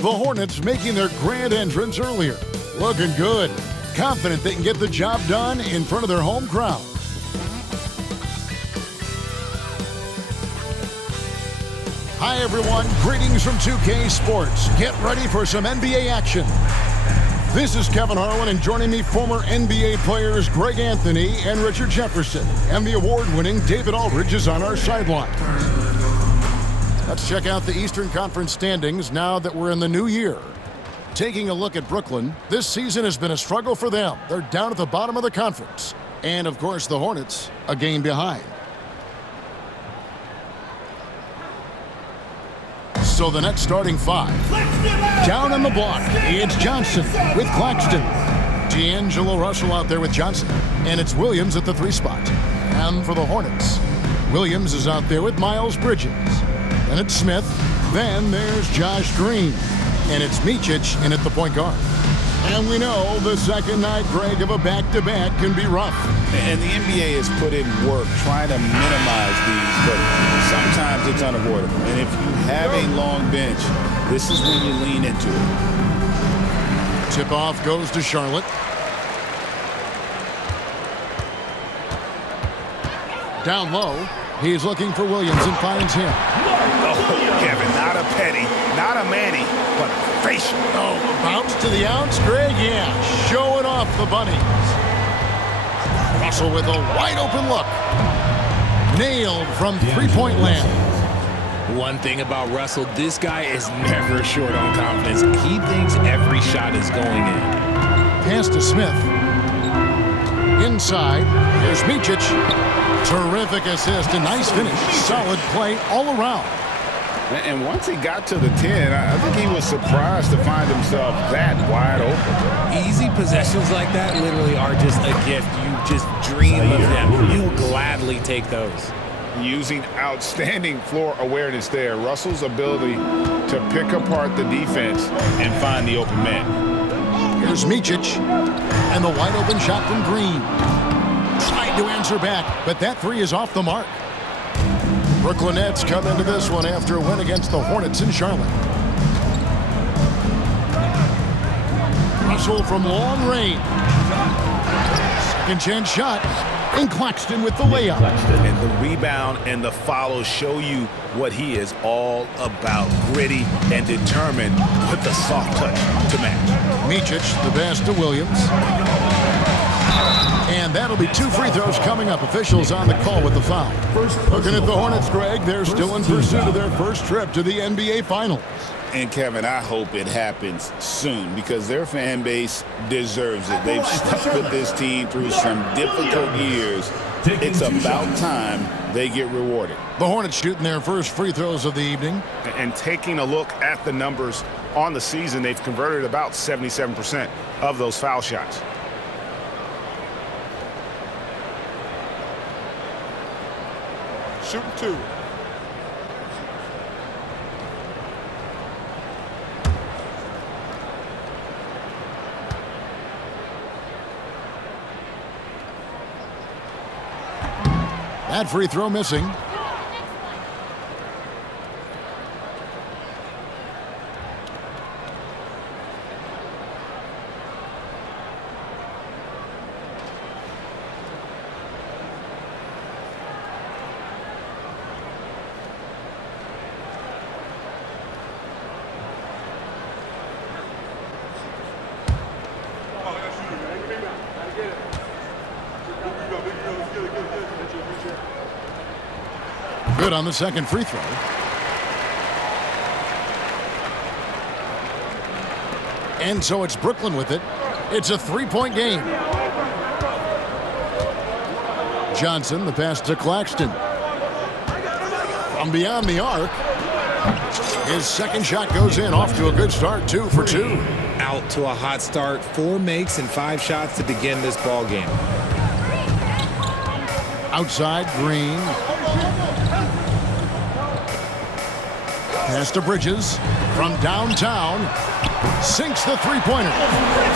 The Hornets making their grand entrance earlier. Looking good. Confident they can get the job done in front of their home crowd. Hi everyone, greetings from 2K Sports. Get ready for some NBA action. This is Kevin Harlan, and joining me, former NBA players Greg Anthony and Richard Jefferson. And the award-winning David Aldridge is on our sideline. Let's check out the Eastern Conference standings now that we're in the new year. Taking a look at Brooklyn, this season has been a struggle for them. They're down at the bottom of the conference. And, of course, the Hornets, a game behind. So the Nets starting five. Down on the block, it's Johnson with Claxton. D'Angelo Russell out there with Johnson. And it's Williams at the 3 spot. And for the Hornets, Williams is out there with Miles Bridges. And it's Smith. Then there's Josh Green. And it's Micic in at the point guard. And we know the second night, Greg, of a back-to-back can be rough. And the NBA has put in work trying to minimize these, but sometimes it's unavoidable. And if you have a long bench, this is when you lean into it. Tip-off goes to Charlotte. Down low, he's looking for Williams and finds him. Oh, Kevin, not a penny, not a Manny, but a facial. Oh, a bounce to the ounce, Greg, yeah, showing off the bunnies. Russell with a wide-open look. Nailed from three-point land. One thing about Russell, this guy is never short on confidence. He thinks every shot is going in. Pass to Smith. Inside, here's Micic. Terrific assist, a nice finish. Solid play all around. And once he got to the 10, I think he was surprised to find himself that wide open. Easy possessions like that literally are just a gift. You just dream of them. You'll gladly take those. Using outstanding floor awareness there. Russell's ability to pick apart the defense and find the open man. Here's Micic. And the wide open shot from Green. Tried to answer back, but that three is off the mark. Brooklyn Nets come into this one after a win against the Hornets in Charlotte. Russell from long range. Second chance shot. And Claxton with the layup. And the rebound and the follow show you what he is all about. Gritty and determined with the soft touch to match. Micic, the pass to Williams. And that'll be 2 free throws coming up. Officials on the call with the foul. Looking at the Hornets, Greg, they're still in pursuit of their first trip to the NBA Finals. And, Kevin, I hope it happens soon because their fan base deserves it. They've stuck with this team through some difficult years. It's about time they get rewarded. The Hornets shooting their first free throws of the evening. And taking a look at the numbers on the season, they've converted about 77% of those foul shots. Shooting 2. That free throw missing. Good on the second free throw. And so it's Brooklyn with it. It's a 3-point game. Johnson, the pass to Claxton. From beyond the arc. His second shot goes in, off to a good start, 2 for 2. Out to a hot start, 4 makes and 5 shots to begin this ball game. Outside, Green. Pass to Bridges from downtown. sinks the three-pointer.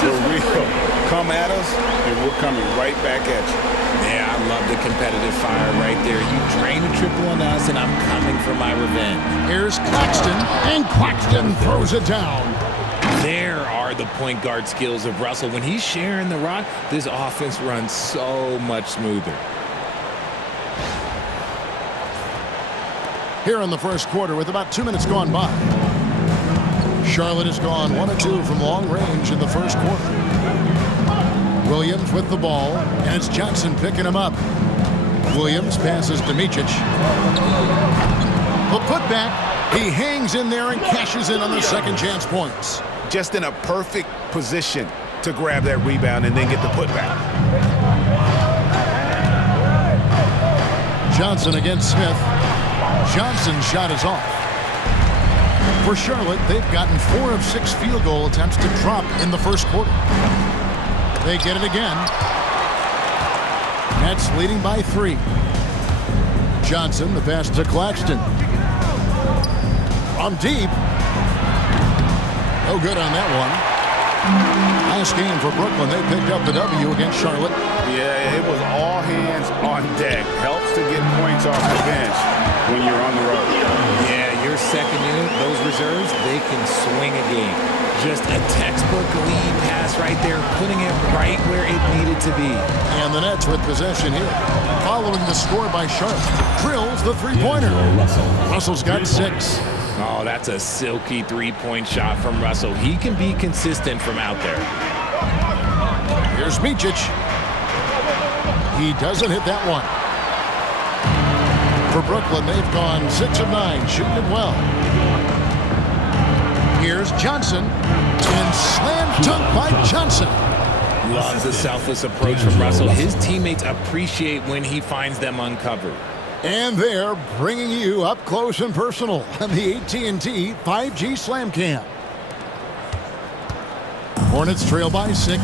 For real. Come at us, and we're coming right back at you. Yeah, I love the competitive fire right there. You drain a triple on us, and I'm coming for my revenge. Here's Claxton, and Claxton throws it down. There are the point guard skills of Russell. When he's sharing the rock, this offense runs so much smoother. Here in the first quarter with about 2 minutes gone by. Charlotte has gone 1 of 2 from long range in the first quarter. Williams with the ball, and it's Johnson picking him up. Williams passes to Micic. The putback, he hangs in there and cashes in on the second chance points. Just in a perfect position to grab that rebound and then get the putback. Johnson against Smith. Johnson's shot is off. For Charlotte, they've gotten 4 of 6 field goal attempts to drop in the first quarter. They get it again. Nets leading by 3. Johnson, the pass to Claxton. From deep. No good on that one. Last game for Brooklyn. They picked up the W against Charlotte. Yeah, it was all hands on deck. Helps to get points off the bench when you're on the road. Yeah, your second unit, those reserves, they can swing a game. Just a textbook lead pass right there, putting it right where it needed to be. And the Nets with possession here. Following the score by Charlotte. Drills the three-pointer. Russell's got 6. Oh, that's a silky three-point shot from Russell. He can be consistent from out there. Here's Micic. He doesn't hit that one. For Brooklyn, they've gone 6 of 9, shooting it well. Here's Johnson, and slam dunk by Johnson. Loves the selfless approach from Russell. His teammates appreciate when he finds them uncovered. And they're bringing you up close and personal on the AT&T 5G Slam Cam. Hornets trail by 6.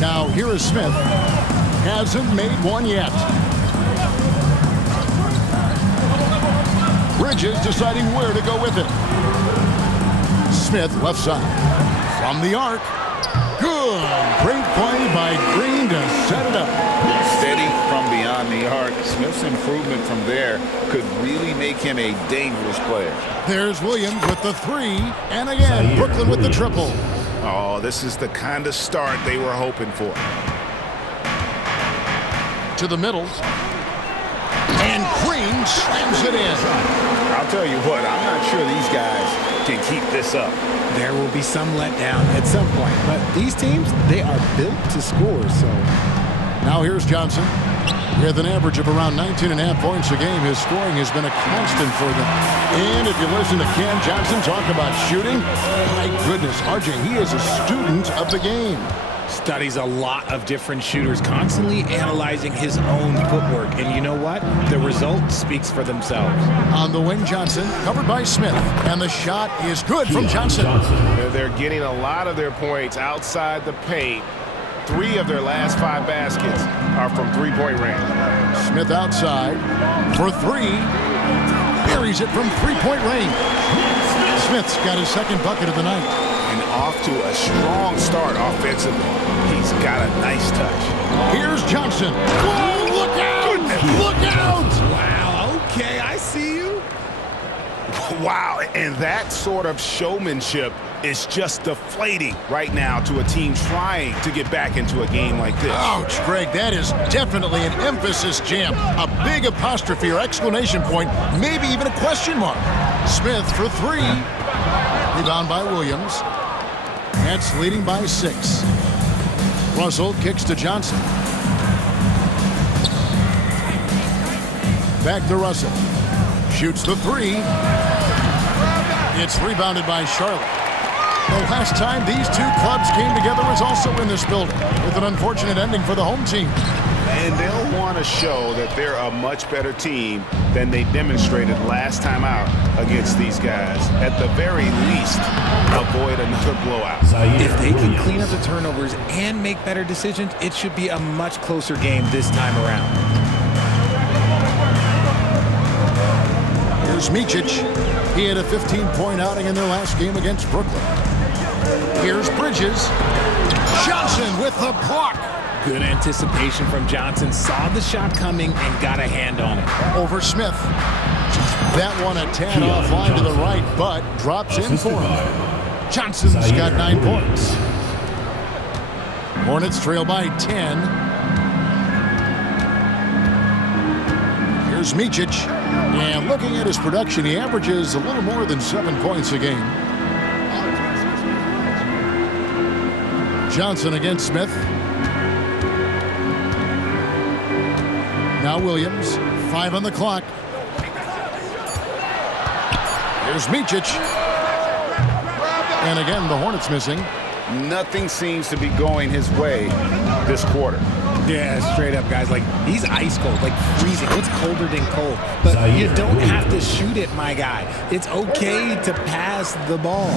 Now here is Smith. Hasn't made one yet. Bridges deciding where to go with it. Smith left side. From the arc. Good. Great play by Green to set it up. Steady from beyond the arc. Smith's improvement from there could really make him a dangerous player. There's Williams with the 3. And again, Ziaire. Brooklyn with the triple. Oh, this is the kind of start they were hoping for. To the middle. And Green slams it in. I'll tell you what, I'm not sure these guys can keep this up. There will be some letdown at some point, but these teams, they are built to score, so. Now here's Johnson. With an average of around 19.5 points a game, his scoring has been a constant for them. And if you listen to Cam Johnson talk about shooting, my goodness, RJ, he is a student of the game. Studies a lot of different shooters, constantly analyzing his own footwork. And you know what? The result speaks for themselves. On the wing, Johnson, covered by Smith. And the shot is good from Johnson. They're getting a lot of their points outside the paint. 3 of their last 5 baskets are from three-point range. Smith outside for 3. Buries it from three-point range. Smith's got his second bucket of the night. And off to a strong start offensively. He's got a nice touch. Here's Johnson. Whoa, look out! Look out! Wow, okay, I see you. Wow, and that sort of showmanship is just deflating right now to a team trying to get back into a game like this. Ouch, Greg, that is definitely an emphasis jam. A big apostrophe or exclamation point, maybe even a question mark. Smith for 3. Rebound by Williams. Nets leading by 6. Russell kicks to Johnson. Back to Russell. Shoots the 3. It's rebounded by Charlotte. The last time these 2 clubs came together was also in this building, with an unfortunate ending for the home team. And they'll want to show that they're a much better team than they demonstrated last time out against these guys. At the very least, avoid another blowout. If they can clean up the turnovers and make better decisions, it should be a much closer game this time around. Here's Micic. He had a 15-point outing in their last game against Brooklyn. Here's Bridges. Johnson with the block. Good anticipation from Johnson. Saw the shot coming and got a hand on it. Over Smith. That one a tad offline to the right, but drops in for him. Johnson's got 9 points. Hornets trail by 10. Here's Micic. And looking at his production, he averages a little more than 7 points a game. Johnson against Smith. Now Williams. 5 on the clock. Here's Micic. And again, the Hornets missing. Nothing seems to be going his way this quarter. Yeah, straight up, guys. Like, he's ice cold, like freezing. What's colder than cold? But you don't have to shoot it, my guy. It's okay to pass the ball.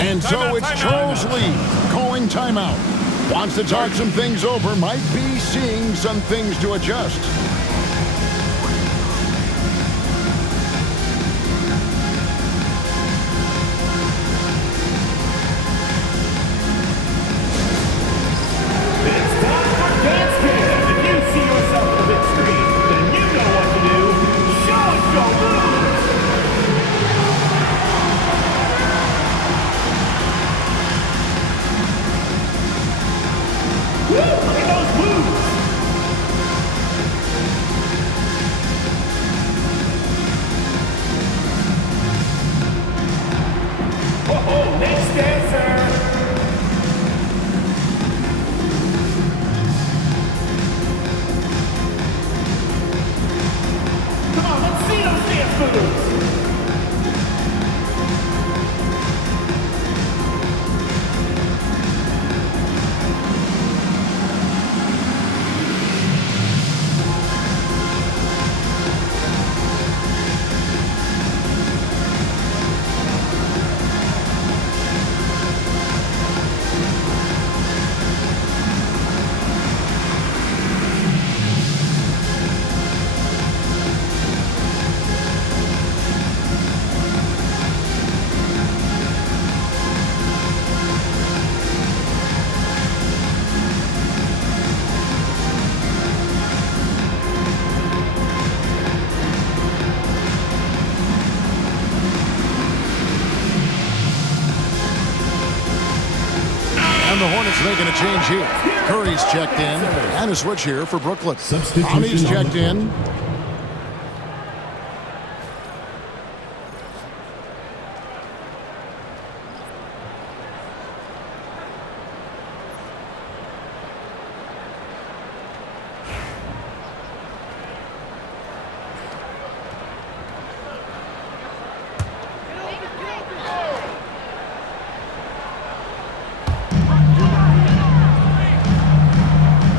And so it's Charles Lee calling timeout. Wants to talk some things over. Might be seeing some things to adjust. The Hornets making a change here. Curry's checked in, and a switch here for Brooklyn. Conley's checked in.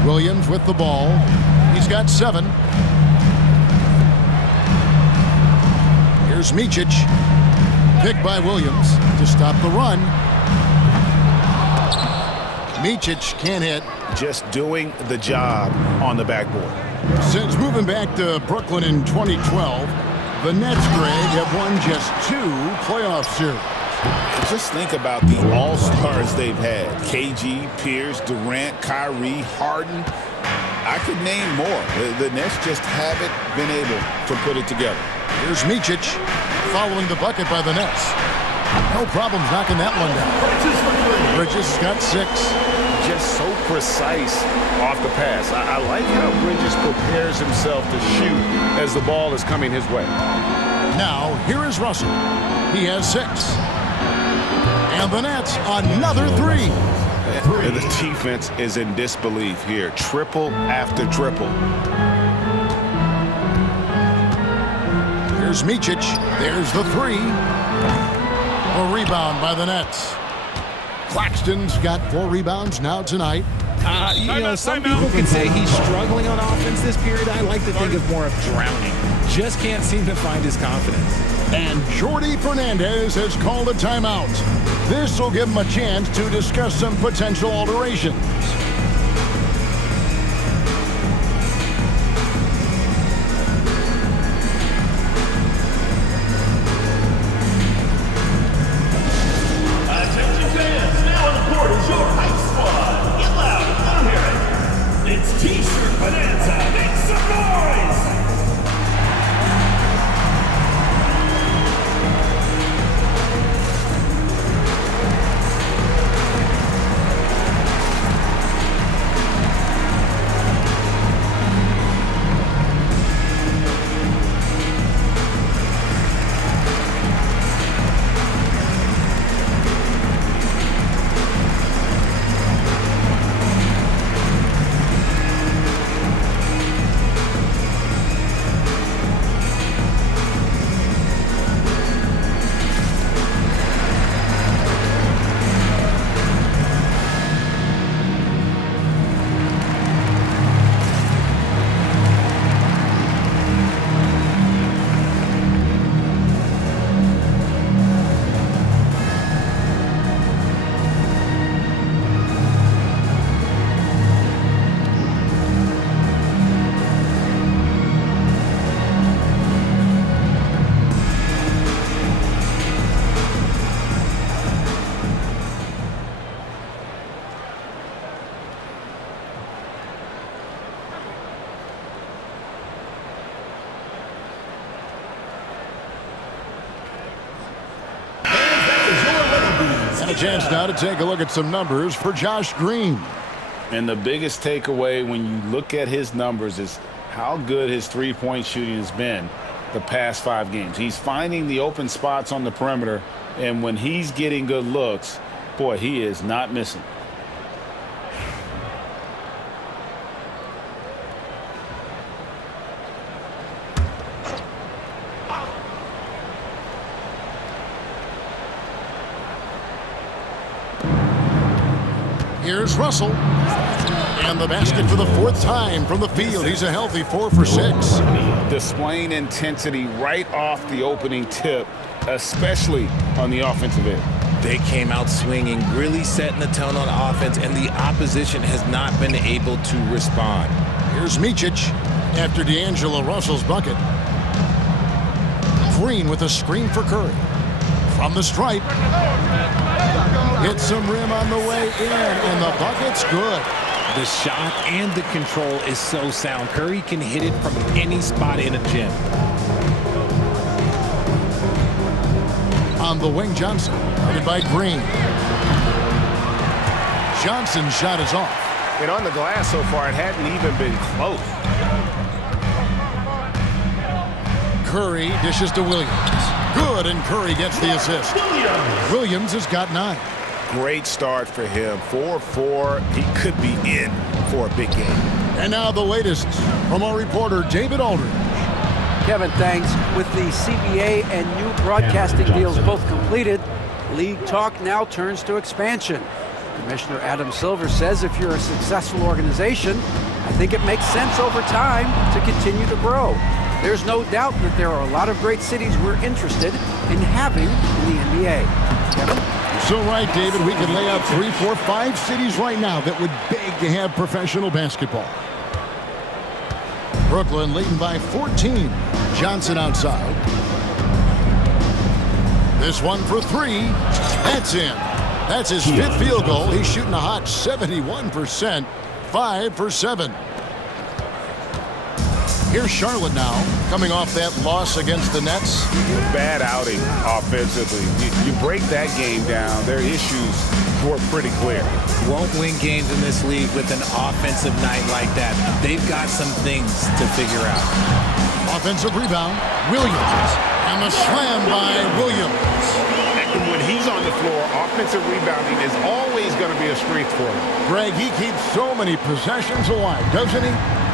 Williams with the ball. He's got 7. Here's Micic. Picked by Williams to stop the run. Micic can't hit. Just doing the job on the backboard. Since moving back to Brooklyn in 2012, the Nets, Greg, have won just 2 playoff series. Just think about the all-stars they've had. KG, Pierce, Durant, Kyrie, Harden. I could name more. The Nets just haven't been able to put it together. Here's Micic following the bucket by the Nets. No problems knocking that one down. Bridges has got 6. Just so precise off the pass. I like how Bridges prepares himself to shoot as the ball is coming his way. Now, here is Russell. He has 6. And the Nets, another 3. The defense is in disbelief here. Triple after triple. Here's Micic. There's the 3. A rebound by the Nets. Claxton's got 4 rebounds now tonight. Some people can say he's struggling on offense this period. I like to think of more of drowning. Just can't seem to find his confidence. And Jordi Fernandez has called a timeout. This will give him a chance to discuss some potential alterations. a chance now to take a look at some numbers for Josh Green. And the biggest takeaway when you look at his numbers is how good his three-point shooting has been the past 5 games. He's finding the open spots on the perimeter, and when he's getting good looks, boy, he is not missing. Here's Russell. And the basket for the 4th time from the field. He's a healthy 4 for 6. Displaying intensity right off the opening tip, especially on the offensive end. They came out swinging, really setting the tone on offense, and the opposition has not been able to respond. Here's Micic after D'Angelo Russell's bucket. Green with a screen for Curry. From the stripe. Hits some rim on the way in, and the bucket's good. The shot and the control is so sound. Curry can hit it from any spot in a gym. On the wing, Johnson, guarded by Green. Johnson's shot is off. And on the glass so far, it hadn't even been close. Curry dishes to Williams. Good, and Curry gets the assist. Williams has got 9. Great start for him. 4-4. He could be in for a big game. And now the latest from our reporter, David Aldridge. Kevin, thanks. With the CBA and new broadcasting deals both completed, league talk now turns to expansion. Commissioner Adam Silver says if you're a successful organization, I think it makes sense over time to continue to grow. There's no doubt that there are a lot of great cities we're interested in having in the NBA. Kevin? So right, David, we can lay out 3, 4, 5 cities right now that would beg to have professional basketball. Brooklyn leading by 14. Johnson outside. This one for 3. That's in. That's his 5th field goal. He's shooting a hot 71%. 5 for 7. Here's Charlotte now, coming off that loss against the Nets. Bad outing offensively. You break that game down, their issues were pretty clear. Won't win games in this league with an offensive night like that. They've got some things to figure out. Offensive rebound, Williams. And the slam by Williams. And when he's on the floor, offensive rebounding is always going to be a strength for him. Greg, he keeps so many possessions alive, doesn't he?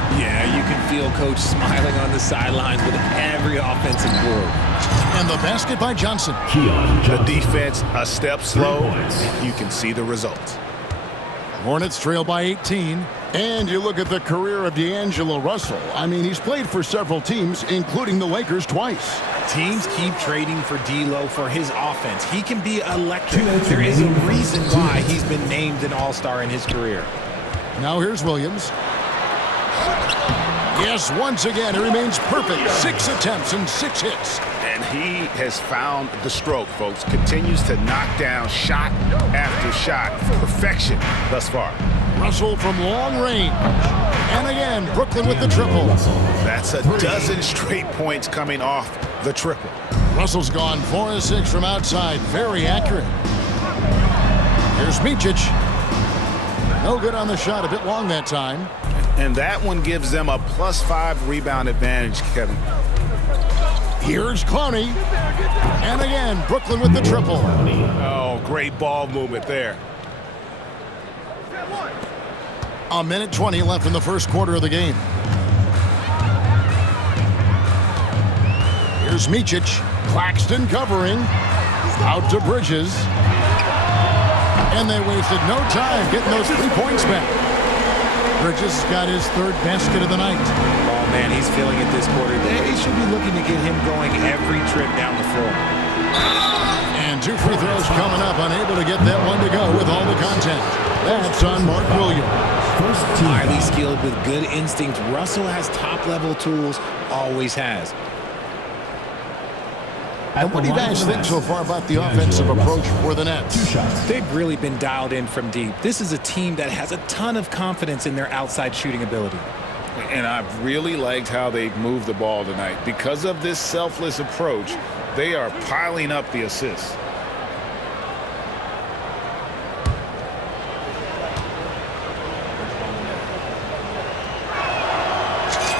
Yeah, you can feel Coach smiling on the sidelines with every offensive board. And the basket by Johnson. The defense a step slow. You can see the results. Hornets trail by 18. And you look at the career of D'Angelo Russell. I mean, he's played for several teams, including the Lakers twice. Teams keep trading for D'Lo for his offense. He can be electric. There is a reason why he's been named an all-star in his career. Now here's Williams. Yes, once again, he remains perfect. 6 attempts and 6 hits. And he has found the stroke, folks. Continues to knock down shot after shot. Perfection thus far. Russell from long range. And again, Brooklyn with the triple. That's a dozen straight points coming off the triple. Russell's gone 4 of 6 from outside. Very accurate. Here's Micic. No good on the shot. A bit long that time. And that one gives them a +5 rebound advantage, Kevin. Here's Clowney. And again, Brooklyn with the triple. Oh, great ball movement there. A minute 20 left in the first quarter of the game. Here's Micic. Claxton covering. Out to Bridges. And they wasted no time getting those 3 points back. Bridges has got his 3rd basket of the night. Oh, man, he's feeling it this quarter. They should be looking to get him going every trip down the floor. And 2 free throws coming up. Unable to get that one to go with all the content. That's on Mark Williams. Highly skilled with good instinct. Russell has top-level tools. Always has. And what do you guys think so far about the offensive approach for the Nets? They've really been dialed in from deep. This is a team that has a ton of confidence in their outside shooting ability. And I've really liked how they've moved the ball tonight. Because of this selfless approach, they are piling up the assists.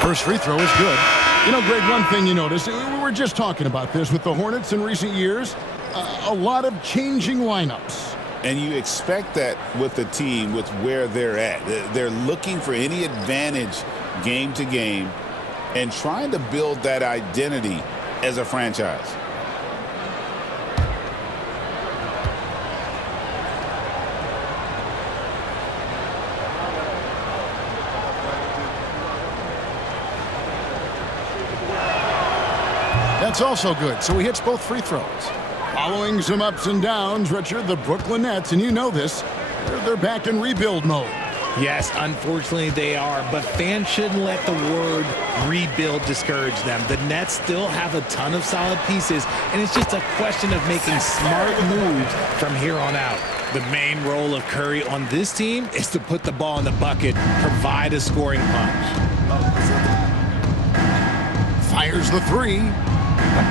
First free throw is good. You know, Greg, one thing you notice, we were just talking about this with the Hornets in recent years, a lot of changing lineups. And you expect that with the team, with where they're at. They're looking for any advantage game to game and trying to build that identity as a franchise. That's also good, so he hits both free throws. Following some ups and downs, Richard, the Brooklyn Nets, and you know this, they're back in rebuild mode. Yes, unfortunately they are, but fans shouldn't let the word rebuild discourage them. The Nets still have a ton of solid pieces, and it's just a question of making smart moves from here on out. The main role of Curry on this team is to put the ball in the bucket, provide a scoring punch. Fires the three.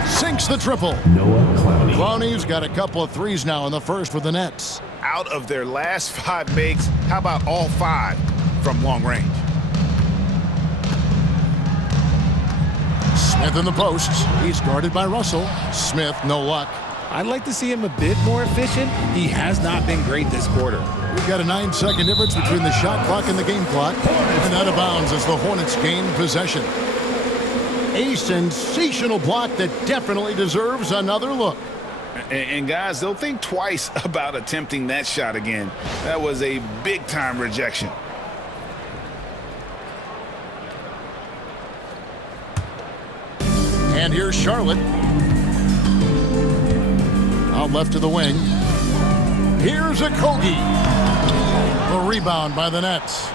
Sinks the triple. Clowney's got a couple of threes now in the first for the Nets. Out of their last 5 makes, how about all 5 from long range? Smith in the posts. He's guarded by Russell. Smith, no luck. I'd like to see him a bit more efficient. He has not been great this quarter. We've got a 9-second difference between the shot clock and the game clock. And out of bounds as the Hornets gain possession. A sensational block that definitely deserves another look. And guys, they'll think twice about attempting that shot again. That was a big-time rejection. And here's Charlotte. Out left to the wing. Here's Okogie. The rebound by the Nets.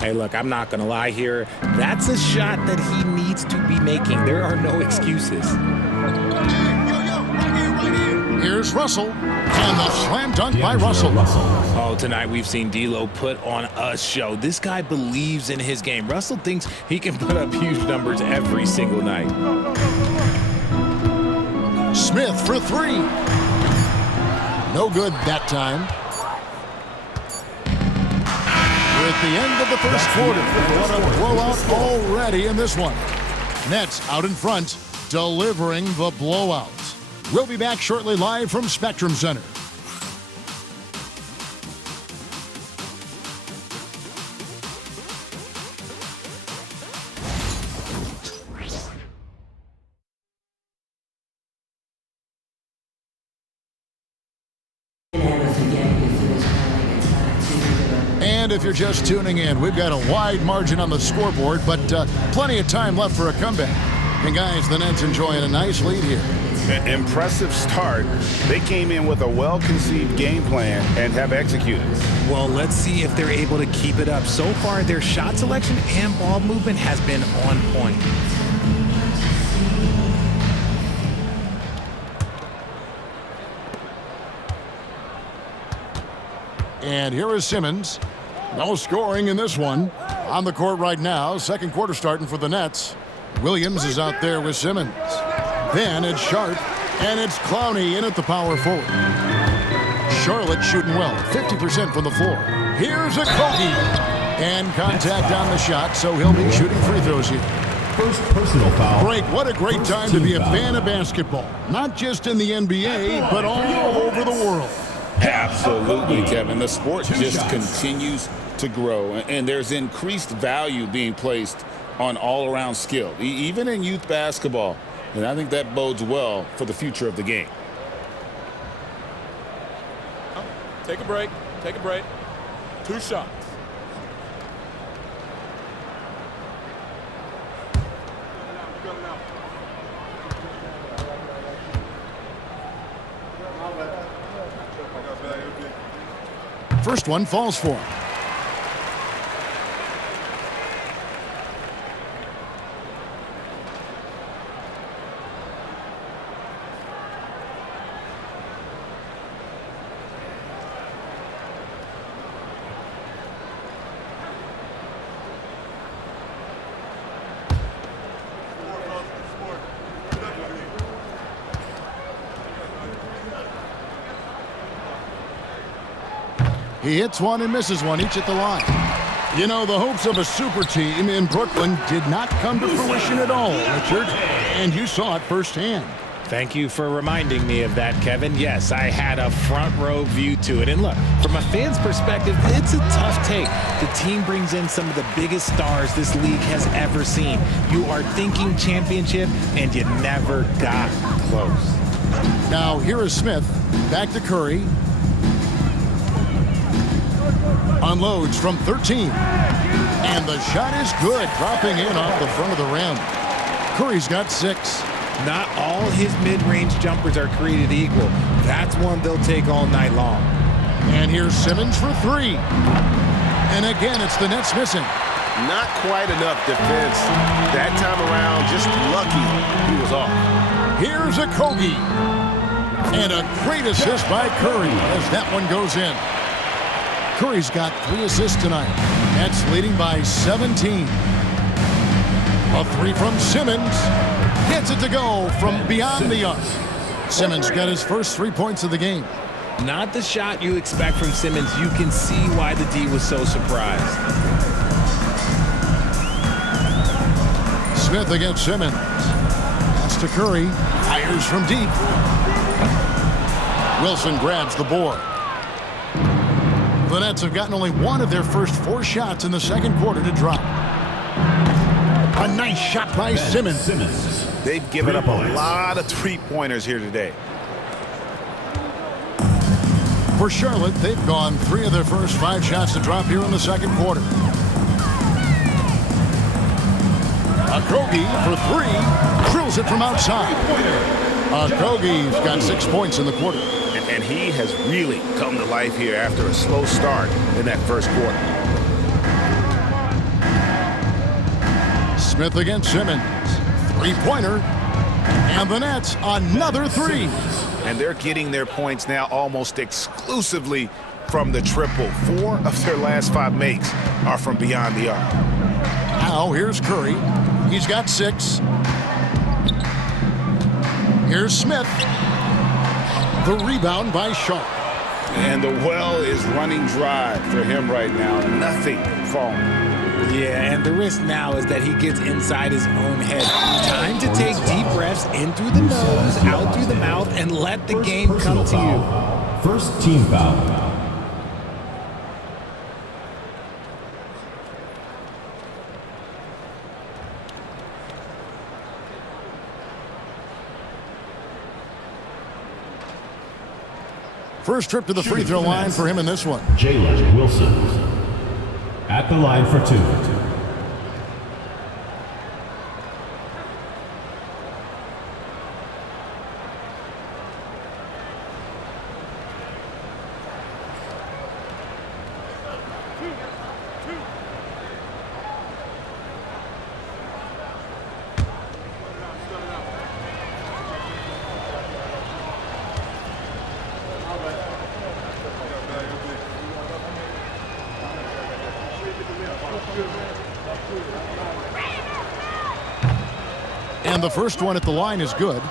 Hey, look, I'm not going to lie here. That's a shot that he needs to be making. There are no excuses. Here's Russell. And the slam dunk by Russell. Oh, tonight we've seen D'Lo put on a show. This guy believes in his game. Russell thinks he can put up huge numbers every single night. Smith for three. No good that time. We're at the end of the first quarter. What a blowout already in this one. Nets out in front, delivering the blowout. We'll be back shortly live from Spectrum Center. And if you're just tuning in, we've got a wide margin on the scoreboard, but plenty of time left for a comeback. And guys, the Nets enjoying a nice lead here. Impressive start. They came in with a well-conceived game plan and have executed. Well, let's see if they're able to keep it up. So far, their shot selection and ball movement has been on point. And here is Simmons. No scoring in this one. On the court right now, second quarter starting for the Nets. Williams is out there with Simmons. Then it's Sharp, and it's Clowney in at the power forward. Charlotte shooting well, 50% from the floor. Here's Okogie. And contact on the shot, so he'll be shooting free throws here. First personal foul. Greg, what a great time to be a fan of basketball. Not just in the NBA, but all over the world. Absolutely, Kevin. The sport just continues to grow, and there's increased value being placed on all-around skill, even in youth basketball. And I think that bodes well for the future of the game. Take a break. Take a break. 2 shots. First one falls for him. He hits one and misses one, each at the line. You know, the hopes of a super team in Brooklyn did not come to fruition at all, Richard, and you saw it firsthand. Thank you for reminding me of that, Kevin. Yes, I had a front row view to it. And look, from a fan's perspective, it's a tough take. The team brings in some of the biggest stars this league has ever seen. You are thinking championship, and you never got close. Now, here is Smith. Back to Curry. Unloads from 13. And the shot is good, dropping in off the front of the rim. Curry's got 6. Not all his mid-range jumpers are created equal. That's one they'll take all night long. And here's Simmons for 3. And again, it's the Nets missing. Not quite enough defense. That time around, just lucky he was off. Here's a Kogi. And a great assist by Curry as that one goes in. Curry's got 3 assists tonight. Nets leading by 17. A 3 from Simmons. Gets it to go from beyond the arc. Simmons got his first 3 points of the game. Not the shot you expect from Simmons. You can see why the D was so surprised. Smith against Simmons. Pass to Curry. Fires from deep. Wilson grabs the board. The Nets have gotten only one of their first 4 shots in the second quarter to drop. A nice shot by Simmons. They've given up a lot of three-pointers here today. For Charlotte, they've gone 3 of their first 5 shots to drop here in the second quarter. Kogi for 3. Drills it from outside. Kogi's got 6 points in the quarter. And he has really come to life here after a slow start in that first quarter. Smith against Simmons. 3-pointer. And the Nets, another 3. And they're getting their points now almost exclusively from the triple. 4 of their last 5 makes are from beyond the arc. Now here's Curry. He's got 6. Here's Smith. The rebound by Sharp. And the well is running dry for him right now. Nothing falling. Yeah, and the risk now is that he gets inside his own head. Time to take deep breaths in through the nose, out through the mouth, and let the game come to you. First team foul. First trip to the free throw line for him in this one. Jalen Wilson at the line for 2. And the first one at the line is good.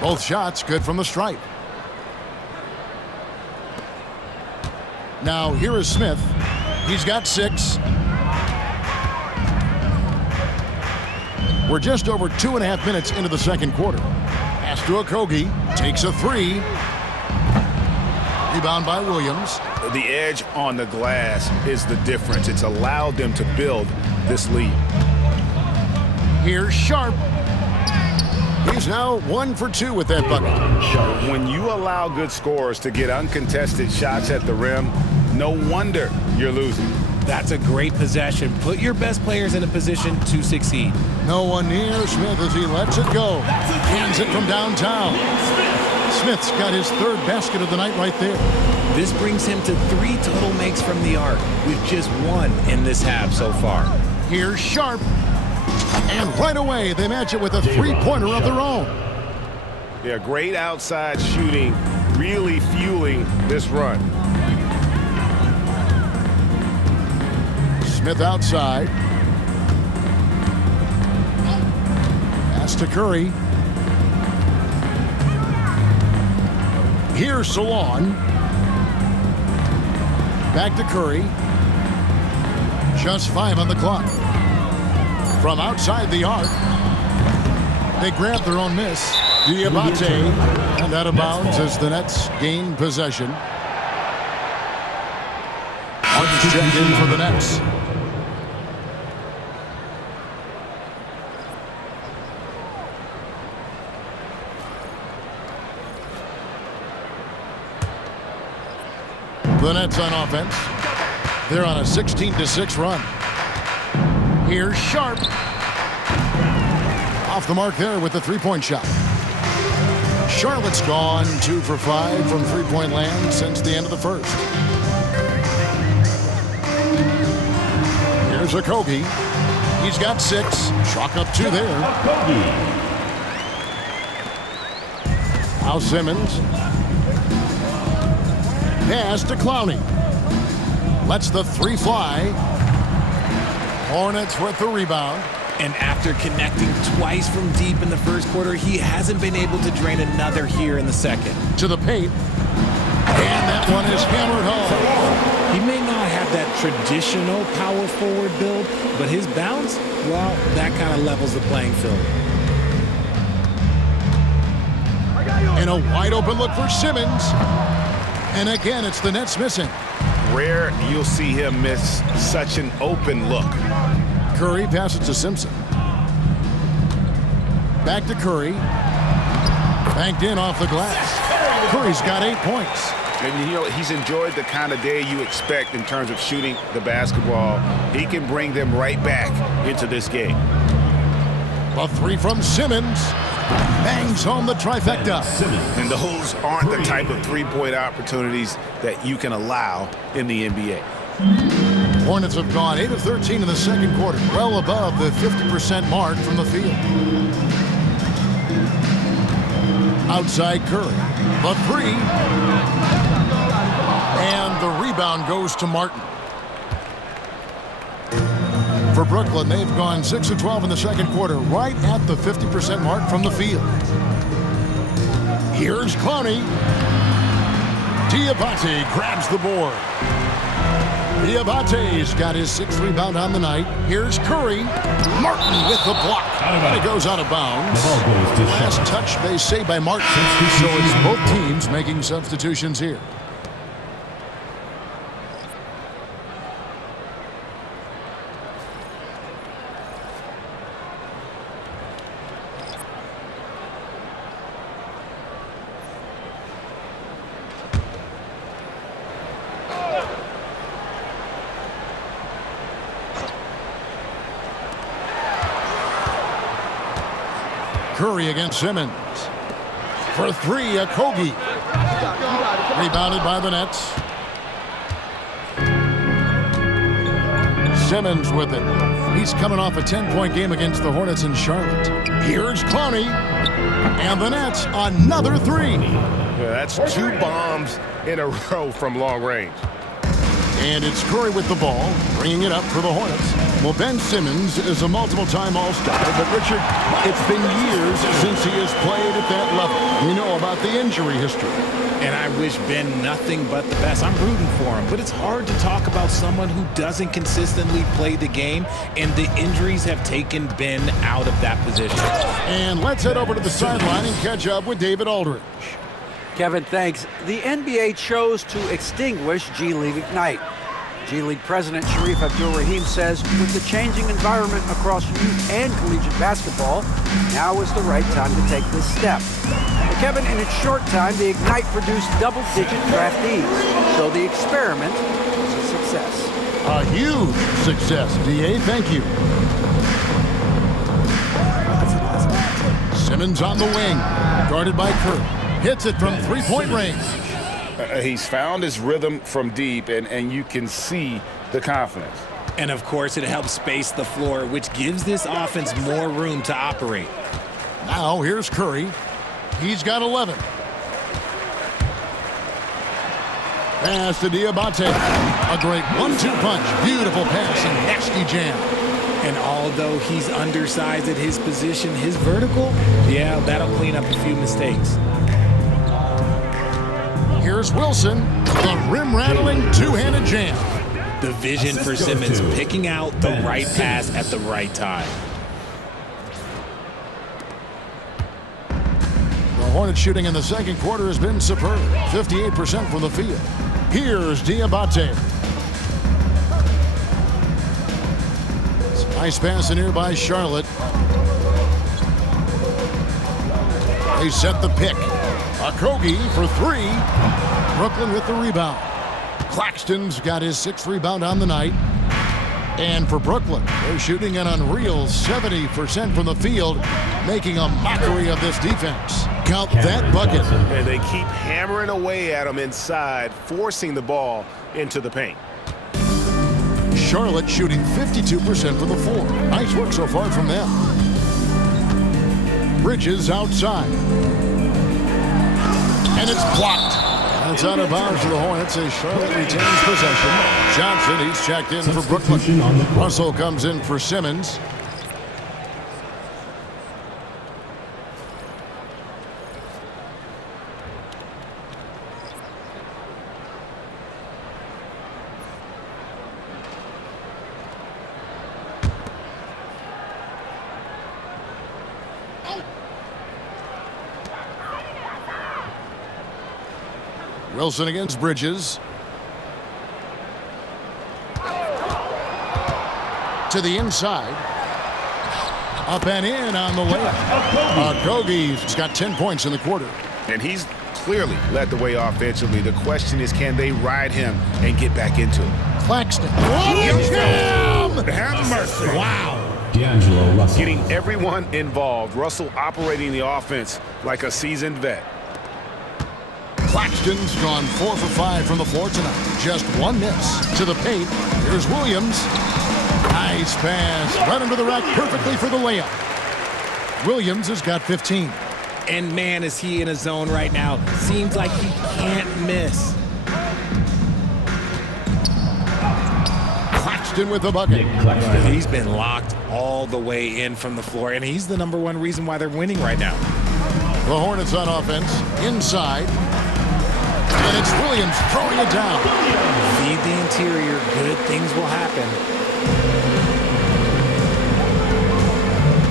Both shots good from the stripe. Now here is Smith. He's got 6. We're just over 2.5 minutes into the second quarter. Pass to Kogi. Takes a 3. Rebound by Williams. The edge on the glass is the difference. It's allowed them to build this lead. Here's Sharp. He's now 1 for 2 with that bucket. When you allow good scorers to get uncontested shots at the rim, no wonder you're losing. That's a great possession. Put your best players in a position to succeed. No one near Smith as he lets it go. Hands it from downtown. Smith's got his third basket of the night right there. This brings him to 3 total makes from the arc, with just 1 in this half so far. Here's Sharp. And right away, they match it with a three-pointer of their own. Yeah, great outside shooting, really fueling this run. Smith outside. Pass to Curry. Here's Salon. Back to Curry. Just 5 on the clock. From outside the arc, they grab their own miss. Diabate, and out of bounds as the Nets gain possession. Hornets checked in for the Nets. The Nets on offense. They're on a 16-6 run. Here's Sharp. Off the mark there with the three-point shot. Charlotte's gone 2 for 5 from three-point land since the end of the first. Here's Okogie. He's got 6. Chalk up 2 there. Now Simmons. Pass to Clowney. Lets the 3 fly. Hornets with the rebound. And after connecting twice from deep in the first quarter, he hasn't been able to drain another here in the second. To the paint. And that one is hammered home. He may not have that traditional power forward build, but his bounce, well, that kind of levels the playing field. And a wide open look for Simmons. And again, it's the Nets missing. Rare you'll see him miss such an open look. Curry passes to Simpson. Back to Curry. Banked in off the glass. Curry's got 8 points. And you know, he's enjoyed the kind of day you expect in terms of shooting the basketball. He can bring them right back into this game. A 3 from Simmons. Bangs home the trifecta. And those aren't the type of three-point opportunities that you can allow in the NBA. Hornets have gone 8 of 13 in the second quarter, well above the 50% mark from the field. Outside Curry. The 3. And the rebound goes to Martin. For Brooklyn, they've gone 6 of 12 in the second quarter, right at the 50% mark from the field. Here's Clowney. Diabate grabs the board. Diabate's got his 6th rebound on the night. Here's Curry. Martin with the block. And it goes out of bounds. Last touch, they say, by Martin. So it's both teams making substitutions here. Curry against Simmons. For 3, Okogie. Rebounded by the Nets. Simmons with it. He's coming off a 10-point game against the Hornets in Charlotte. Here's Clowney. And the Nets, another 3. Yeah, that's 2 bombs in a row from long range. And it's Curry with the ball, bringing it up for the Hornets. Well, Ben Simmons is a multiple-time All-Star, but Richard, it's been years since he has played at that level. We know about the injury history. And I wish Ben nothing but the best. I'm rooting for him, but it's hard to talk about someone who doesn't consistently play the game, and the injuries have taken Ben out of that position. And let's head over to the sideline and catch up with David Aldridge. Kevin, thanks. The NBA chose to extinguish G League Ignite. G League President Sharif Abdul-Rahim says with the changing environment across youth and collegiate basketball, now is the right time to take this step. But Kevin, in its short time, the Ignite produced double-digit draftees, so the experiment was a success. A huge success, D.A. Thank you. Simmons on the wing, guarded by Curry. Hits it from three-point range. He's found his rhythm from deep, and you can see the confidence. And, of course, it helps space the floor, which gives this offense more room to operate. Now here's Curry. He's got 11. Pass to Diabate. A great 1-2 punch. Beautiful pass and nasty jam. And although he's undersized at his position, his vertical, yeah, that'll clean up a few mistakes. Here's Wilson. The rim-rattling two-handed jam. The vision for Simmons, picking out the right pass at the right time. The Hornets shooting in the second quarter has been superb. 58% from the field. Here's Diabate. Nice pass in here by Charlotte. They set the pick. Okogie for three. Brooklyn with the rebound. Claxton's got his 6th rebound on the night. And for Brooklyn, they're shooting an unreal 70% from the field, making a mockery of this defense. Count that bucket. And they keep hammering away at him inside, forcing the ball into the paint. Charlotte shooting 52% from the floor. Nice work so far from them. Bridges outside. And it's blocked. That's out of bounds for the Hornets as Charlotte retains possession. Johnson, he's checked in for Brooklyn. Russell comes in for Simmons. Wilson against Bridges. To the inside. Up and in on the layup. Okogie's got 10 points in the quarter. And he's clearly led the way offensively. The question is, can they ride him and get back into it? Claxton. Have mercy. Wow. D'Angelo Russell. Getting everyone involved. Russell operating the offense like a seasoned vet. Claxton's gone 4 for 5 from the floor tonight. Just one miss. To the paint. Here's Williams. Nice pass. Right under the rack perfectly for the layup. Williams has got 15. And man, is he in a zone right now. Seems like he can't miss. Claxton with the bucket. He's been locked all the way in from the floor, and he's the #1 reason why they're winning right now. The Hornets on offense. Inside. And it's Williams throwing it down. Feed the interior. Good things will happen.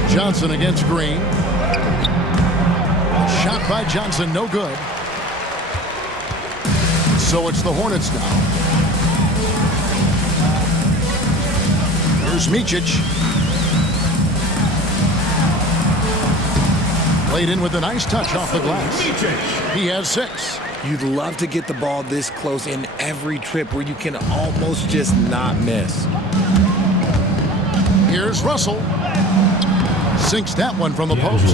Johnson against Green. Shot by Johnson, no good. So it's the Hornets now. Here's Micic. Played in with a nice touch off the glass. He has 6. You'd love to get the ball this close in every trip where you can almost just not miss. Here's Russell. Sinks that one from the post.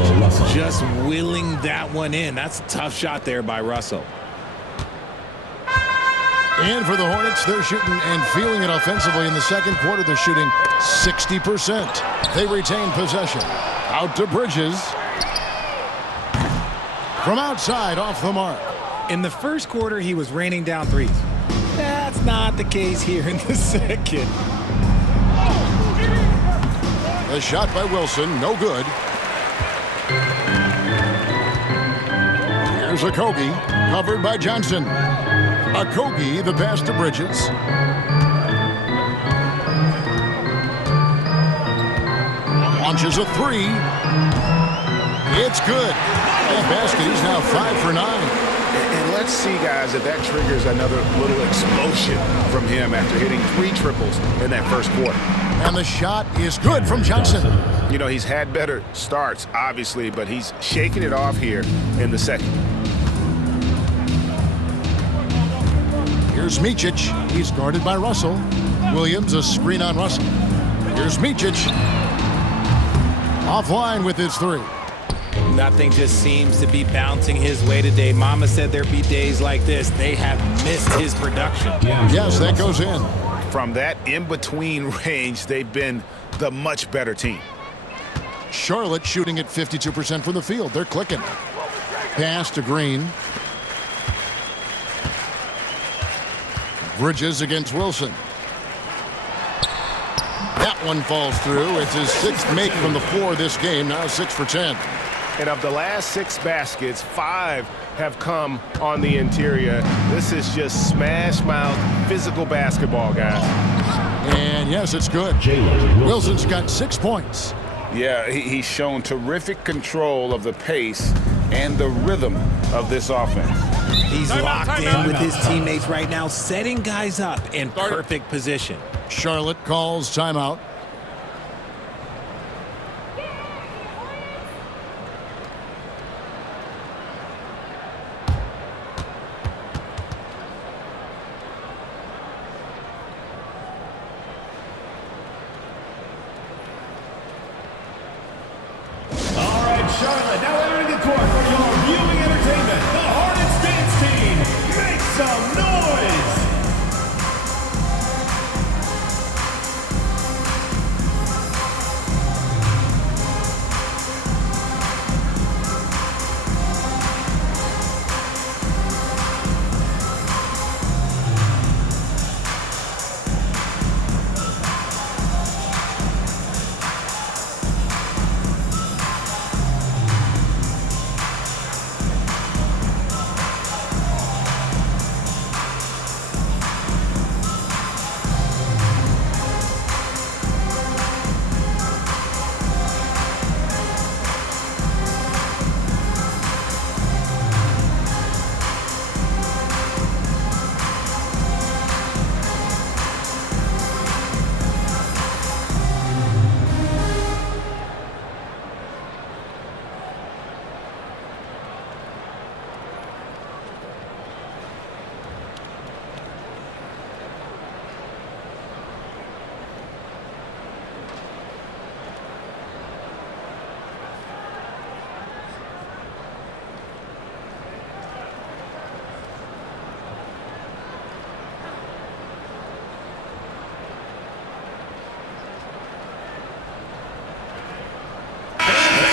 Just willing that one in. That's a tough shot there by Russell. And for the Hornets, they're shooting and feeling it offensively in the second quarter. They're shooting 60%. They retain possession. Out to Bridges. From outside, off the mark. In the first quarter, he was raining down threes. That's not the case here in the second. A shot by Wilson, no good. Here's Okogie, covered by Johnson. Okogie, the pass to Bridges. Launches a 3. It's good. That basket, he's now 5 for 9. And let's see, guys, if that triggers another little explosion from him after hitting 3 triples in that first quarter. And the shot is good from Johnson. You know, he's had better starts, obviously, but he's shaking it off here in the second. Here's Micic. He's guarded by Russell. Williams, a screen on Russell. Here's Micic. Offline with his 3. Nothing just seems to be bouncing his way today. Mama said there'd be days like this. They have missed his production. Yes, that goes in. From that in-between range, they've been the much better team. Charlotte shooting at 52% from the field. They're clicking. Pass to Green. Bridges against Wilson. That one falls through. It's his 6th make from the floor this game. Now 6 for 10. And of the last 6 baskets, 5 have come on the interior. This is just smash-mouth physical basketball, guys. And yes, it's good. Wilson's got 6 points. Yeah, he's shown terrific control of the pace and the rhythm of this offense. He's locked in with his teammates right now, setting guys up in perfect position. Charlotte calls timeout. Charlotte now entering the court for your viewing entertainment. The Hornets dance team. Make some noise.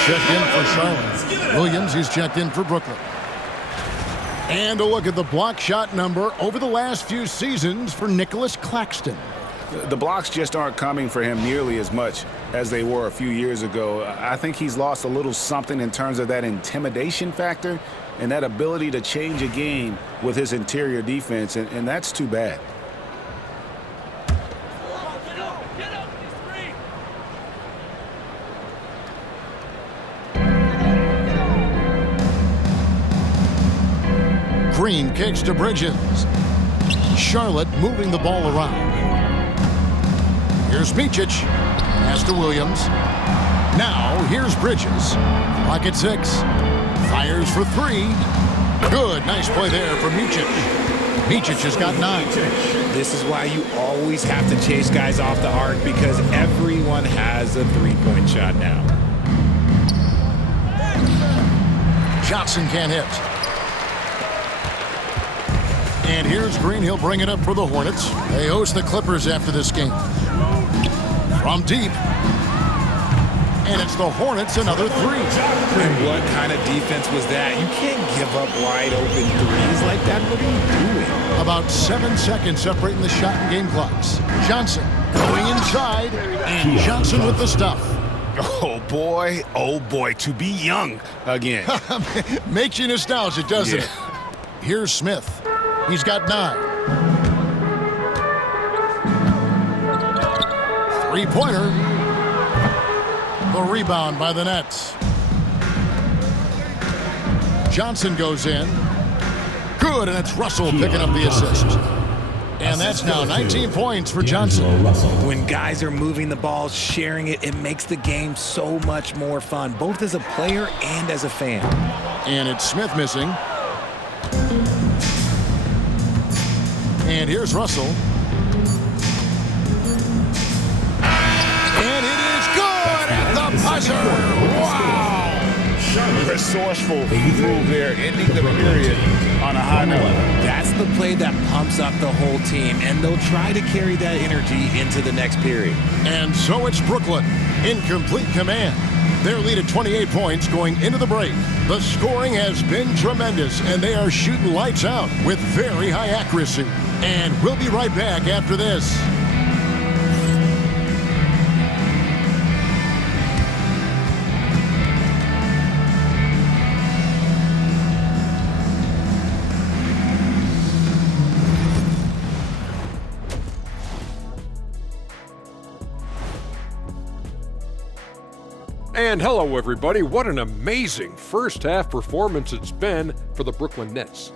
Checked in for Charlotte. Williams, he's checked in for Brooklyn. And a look at the block shot number over the last few seasons for Nicholas Claxton. The blocks just aren't coming for him nearly as much as they were a few years ago. I think he's lost a little something in terms of that intimidation factor and that ability to change a game with his interior defense, and that's too bad. Green kicks to Bridges. Charlotte moving the ball around. Here's Micic. Pass to Williams. Now here's Bridges. Clock at 6. Fires for 3. Good. Nice play there for Micic. Micic has got 9. This is why you always have to chase guys off the arc, because everyone has a three-point shot now. Johnson can't hit. And here's Green. He'll bring it up for the Hornets. They host the Clippers after this game. From deep. And it's the Hornets, another 3. And what kind of defense was that? You can't give up wide open threes like that. What are you doing? About 7 seconds separating the shot and game clocks. Johnson going inside. And Johnson with the stuff. Oh boy, to be young again. Makes you nostalgic, doesn't it? Here's Smith. He's got 9. 3-pointer. The rebound by the Nets. Johnson goes in. Good, and it's Russell picking up the assist. And that's now 19 points for Johnson. When guys are moving the ball, sharing it, it makes the game so much more fun, both as a player and as a fan. And it's Smith missing. And here's Russell. And it is good at the buzzer. Wow! resourceful move there, ending the period on a high note. That's the play that pumps up the whole team, and they'll try to carry that energy into the next period. And so it's Brooklyn in complete command. Their lead at 28 points going into the break. The scoring has been tremendous, and they are shooting lights out with very high accuracy. And we'll be right back after this. And hello, everybody. What an amazing first-half performance it's been for the Brooklyn Nets.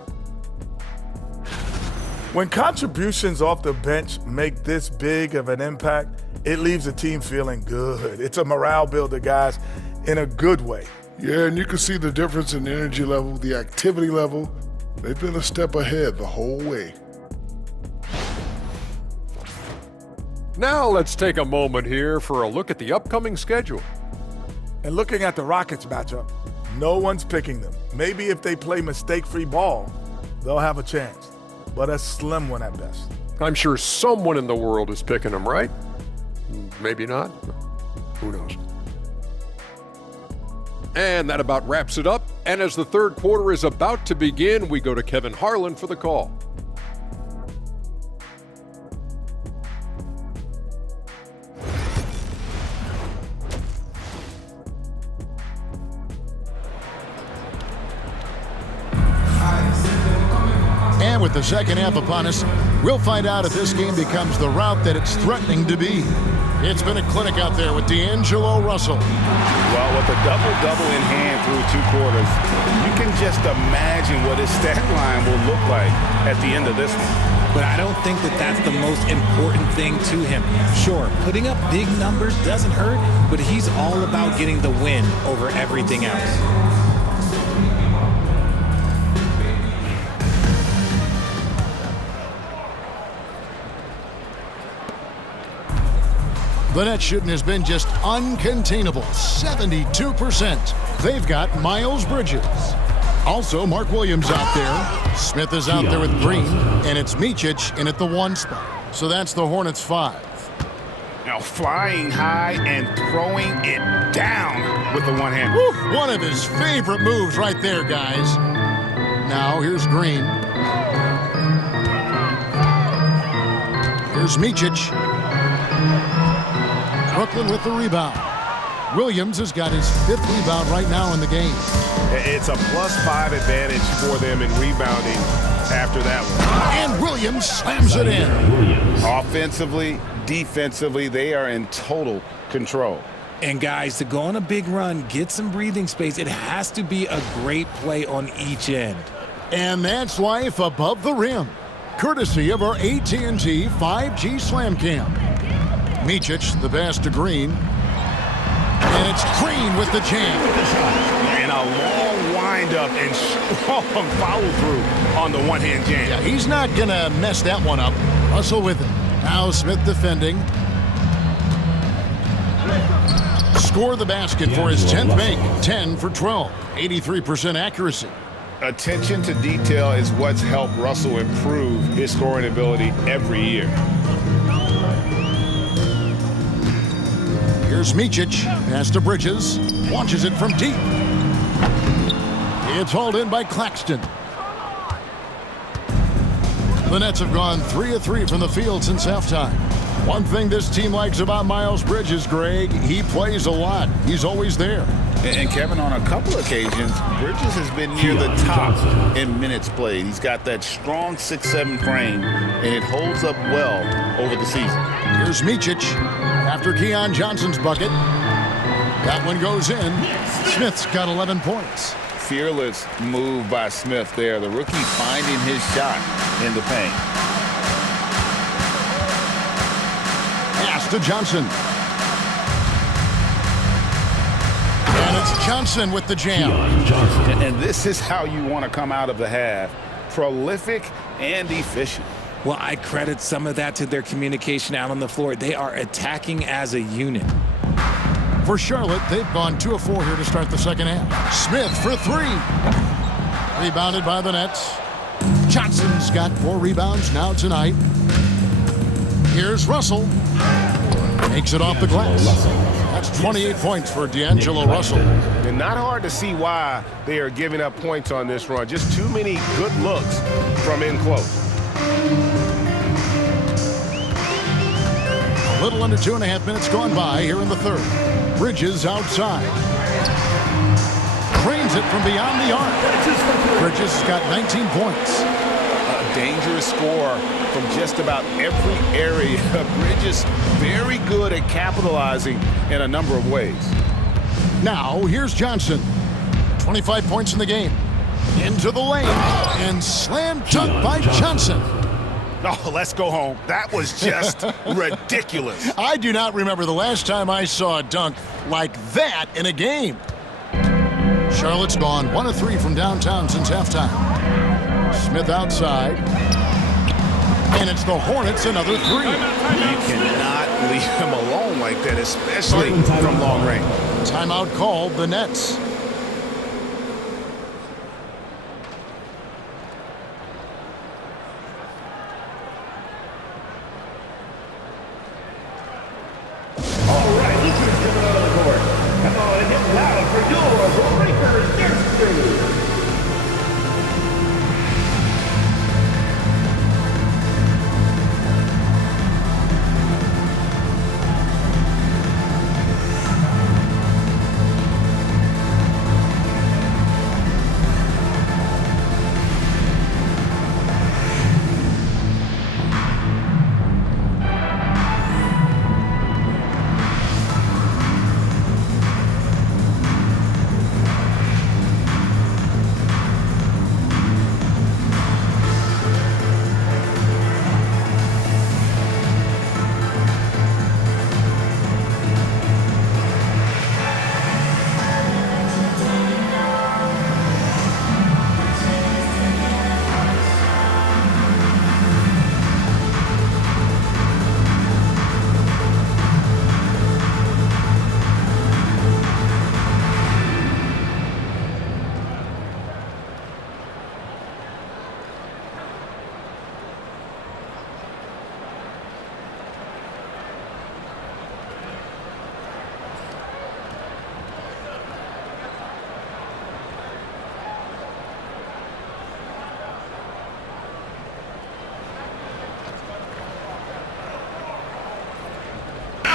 When contributions off the bench make this big of an impact, it leaves the team feeling good. It's a morale builder, guys, in a good way. Yeah, and you can see the difference in the energy level, the activity level. They've been a step ahead the whole way. Now let's take a moment here for a look at the upcoming schedule. And looking at the Rockets matchup, no one's picking them. Maybe if they play mistake-free ball, they'll have a chance, but a slim one at best. I'm sure someone in the world is picking them, right? Maybe not. Who knows? And that about wraps it up. And as the third quarter is about to begin, we go to Kevin Harlan for the call. And with the second half upon us, we'll find out if this game becomes the route that it's threatening to be. It's been a clinic out there with D'Angelo Russell. Well, with a double-double in hand through two quarters, you can just imagine what his stat line will look like at the end of this one. But I don't think that that's the most important thing to him. Sure, putting up big numbers doesn't hurt, but he's all about getting the win over everything else. The net shooting has been just uncontainable, 72%. They've got Miles Bridges. Also, Mark Williams out there. Smith is out there with Green, and it's Micic in at the 1 spot. So that's the Hornets 5. Now flying high and throwing it down with the one hand. Woo, one of his favorite moves right there, guys. Now here's Green. Here's Micic. Brooklyn with the rebound. Williams has got his 5th rebound right now in the game. It's a +5 advantage for them in rebounding after that one. And Williams slams it in. Offensively, defensively, they are in total control. And guys, to go on a big run, get some breathing space, it has to be a great play on each end. And that's life above the rim, courtesy of our AT&T 5G Slam Cam. Micic, the pass to Green. And it's Green with the jam. And a long windup and strong follow-through on the one-hand jam. Yeah, he's not going to mess that one up. Russell with it. Now Smith defending. Score the basket for his 10th make. 10 for 12. 83% accuracy. Attention to detail is what's helped Russell improve his scoring ability every year. Here's Micic, pass to Bridges, launches it from deep. It's hauled in by Claxton. The Nets have gone 3 of 3 from the field since halftime. One thing this team likes about Miles Bridges, Greg, he plays a lot. He's always there. And Kevin, on a couple occasions, Bridges has been near the top in minutes played. He's got that strong 6'7" frame, and it holds up well over the season. Here's Micic after Keon Johnson's bucket. That one goes in. Smith's got 11 points. Fearless move by Smith there. The rookie finding his shot in the paint. Pass to Johnson. And it's Johnson with the jam. And this is how you want to come out of the half. Prolific and efficient. Well, I credit some of that to their communication out on the floor. They are attacking as a unit. For Charlotte, they've gone 2 of 4 here to start the second half. Smith for 3. Rebounded by the Nets. Johnson's got 4 rebounds now tonight. Here's Russell. Makes it off the glass. That's 28 points for D'Angelo Russell. And not hard to see why they are giving up points on this run. Just too many good looks from in close. A little under 2.5 minutes gone by here in the third. Bridges outside. Cranes it from beyond the arc. Bridges has got 19 points. A dangerous score from just about every area. Bridges very good at capitalizing in a number of ways. Now, here's Johnson. 25 points in the game. Into the lane. And slam dunk by Johnson. Oh, let's go home. That was just ridiculous. I do not remember the last time I saw a dunk like that in a game. Charlotte's gone 1 of 3 from downtown since halftime. Smith outside. And it's the Hornets, another 3. You cannot leave him alone like that, especially from long range. Timeout called, the Nets. All right, look who's coming out on the court. Come on and get loud for your Breakers Destiny.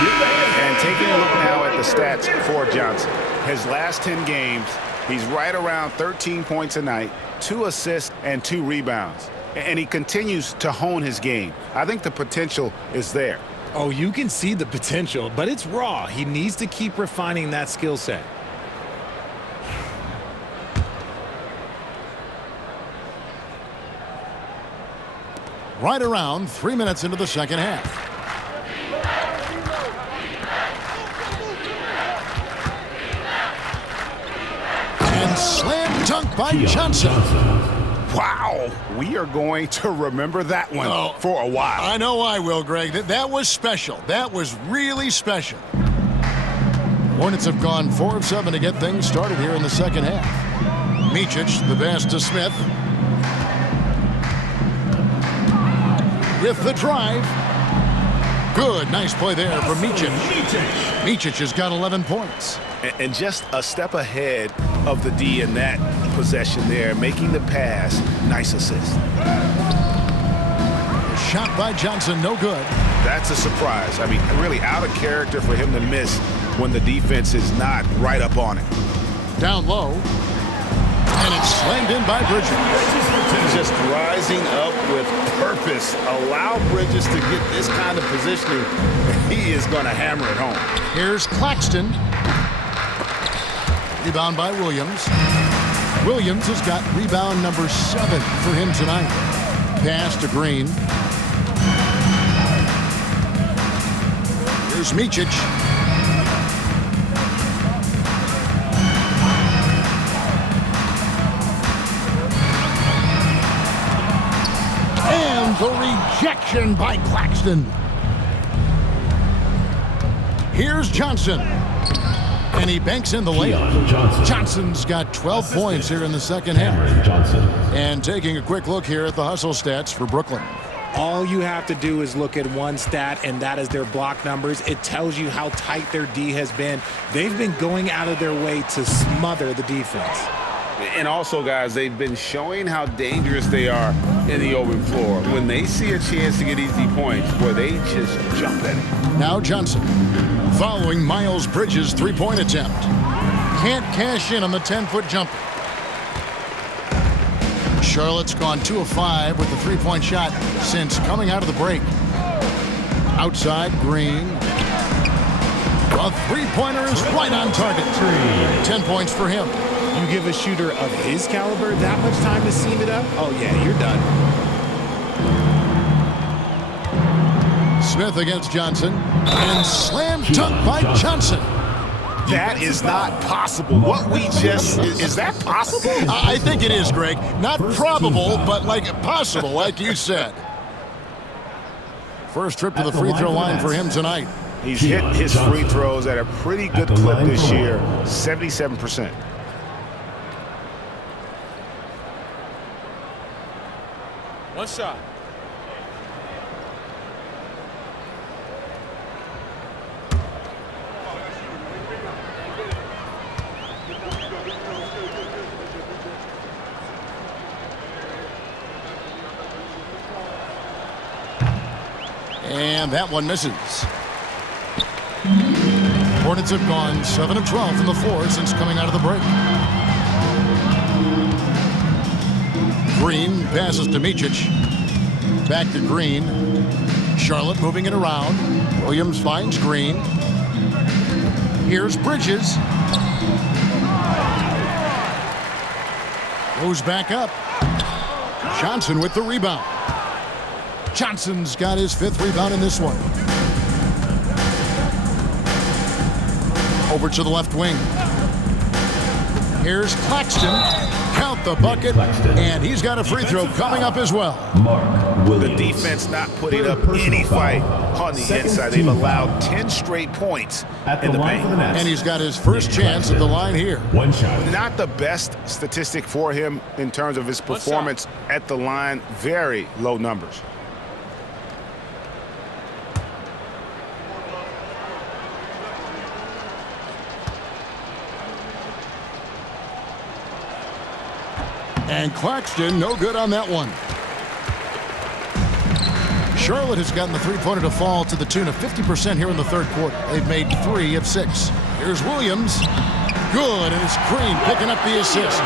And taking a look now at the stats for Johnson. His last 10 games, he's right around 13 points a night, 2 assists, and 2 rebounds. And he continues to hone his game. I think the potential is there. Oh, you can see the potential, but it's raw. He needs to keep refining that skill set. Right around 3 minutes into the second half. And slam dunk by Johnson. Wow, we are going to remember that one for a while. I know I will, Greg. That was special. That was really special. Hornets have gone 4 of 7 to get things started here in the second half. Micic, the pass to Smith. With the drive. Good, nice play there from Micic. Micic has got 11 points. And just a step ahead of the D in that possession there, making the pass. Nice assist. Shot by Johnson, no good. That's a surprise. I mean, really out of character for him to miss when the defense is not right up on it. Down low. And it's slammed in by Bridges. He's just rising up with purpose. Allow Bridges to get this kind of positioning. He is going to hammer it home. Here's Claxton. Rebound by Williams. Williams has got rebound number 7 for him tonight. Pass to Green. Here's Micic. And the rejection by Claxton. Here's Johnson. And he banks in the layup. Johnson's got 12 points here in the second half. And taking a quick look here at the hustle stats for Brooklyn. All you have to do is look at one stat, and that is their block numbers. It tells you how tight their D has been. They've been going out of their way to smother the defense. And also, guys, they've been showing how dangerous they are in the open floor. When they see a chance to get easy points, boy, they just jump at it. Now Johnson, following Miles Bridges' three-point attempt. Can't cash in on the 10-foot jumper. Charlotte's gone 2 of 5 with the three-point shot since coming out of the break. Outside, Green. A three-pointer is right on target. 10 points for him. You give a shooter of his caliber that much time to seam it up? Oh, yeah, you're done. Smith against Johnson. And slam dunk by Johnson. That is not possible. What we just, is that possible? I think it is, Greg. Not probable, but like possible, like you said. First trip to the free throw line for him tonight. He's hit his free throws at a pretty good clip this year, 77%. One shot. And that one misses. Hornets have gone 7 of 12 from the floor since coming out of the break. Green passes to Micic. Back to Green. Charlotte moving it around. Williams finds Green. Here's Bridges. Goes back up. Johnson with the rebound. Johnson's got his 5th rebound in this one. Over to the left wing. Here's Claxton. Count the bucket, and he's got a free throw coming up as well. The defense not putting up any fight on the inside. They've allowed 10 straight points in the paint. And he's got his first chance at the line here. One shot. Not the best statistic for him in terms of his performance at the line. Very low numbers. And Claxton, no good on that one. Charlotte has gotten the three-pointer to fall to the tune of 50% here in the third quarter. They've made 3 of 6. Here's Williams. Good, and it's Green picking up the assist.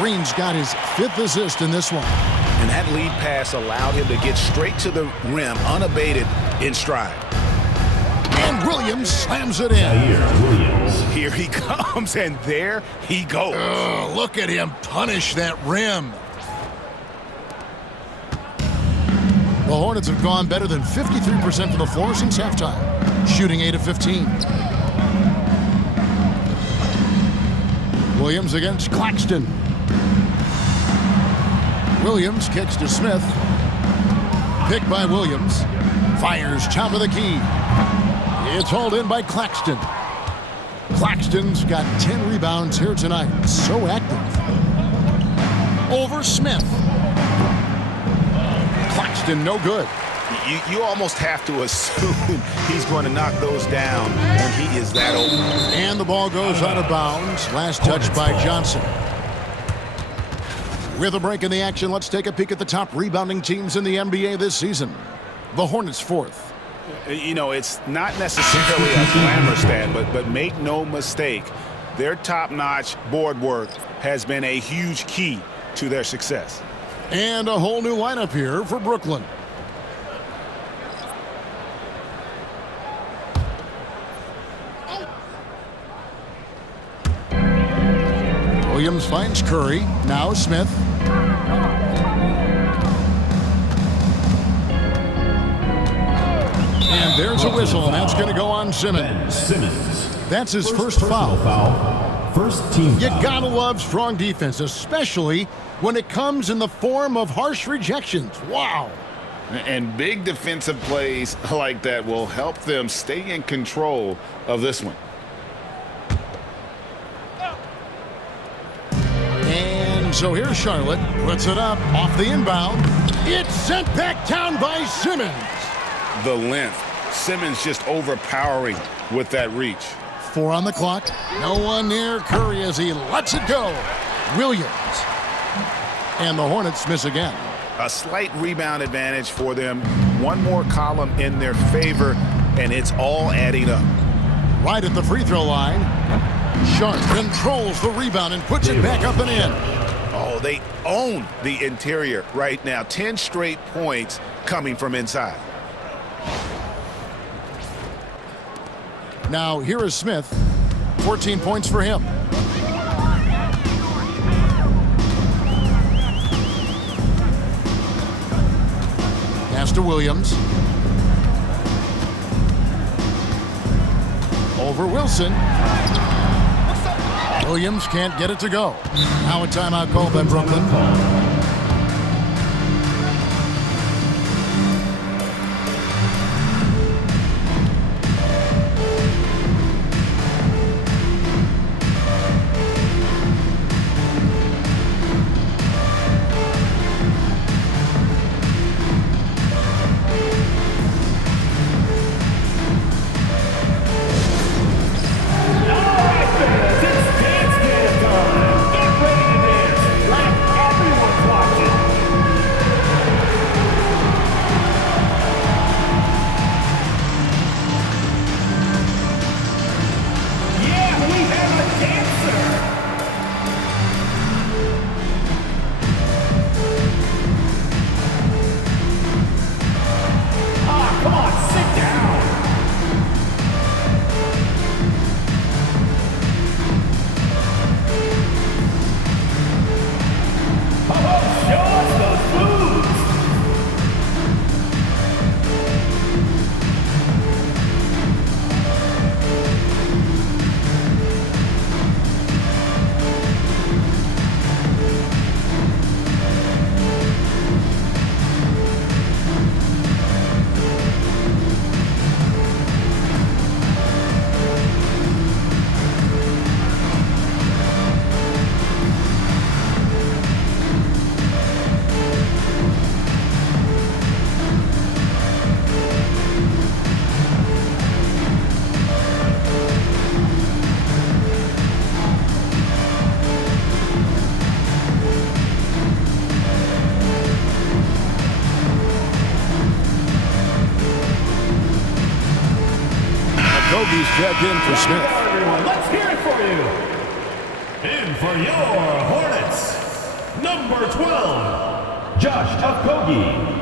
Green's got his 5th assist in this one. And that lead pass allowed him to get straight to the rim, unabated in stride. And Williams slams it in. Here he comes, and there he goes. Look at him punish that rim. The Hornets have gone better than 53% from the floor since halftime, shooting 8 of 15. Williams against Claxton. Williams kicks to Smith. Picked by Williams. Fires top of the key. It's hauled in by Claxton. Claxton's got 10 rebounds here tonight. So active. Over Smith. Claxton, no good. You almost have to assume he's going to knock those down when he is that open. And the ball goes out of bounds. Last touch by Johnson. With a break in the action, let's take a peek at the top rebounding teams in the NBA this season. The Hornets 4th. You know, it's not necessarily a glamour stat, but make no mistake, their top-notch board work has been a huge key to their success. And a whole new lineup here for Brooklyn. Williams finds Curry. Now Smith. And there's a whistle, and that's going to go on Simmons. That's his first foul. First team You foul. gotta love strong defense, especially when it comes in the form of harsh rejections. Wow. And big defensive plays like that will help them stay in control of this one. So here's Charlotte. Puts it up off the inbound. It's sent back down by Simmons. The length. Simmons just overpowering with that reach. 4 on the clock. No one near Curry as he lets it go. Williams. And the Hornets miss again. A slight rebound advantage for them. One more column in their favor, and it's all adding up. Right at the free throw line. Sharp controls the rebound and puts it back up and in. Oh, they own the interior right now. 10 straight points coming from inside. Now here is Smith. 14 points for him. Pass to Williams. Over Wilson. Williams can't get it to go. Now a timeout called by Brooklyn. Kogi's checked in for Smith. Everyone, let's hear it for you. In for your Hornets, number 12, Josh Okogie.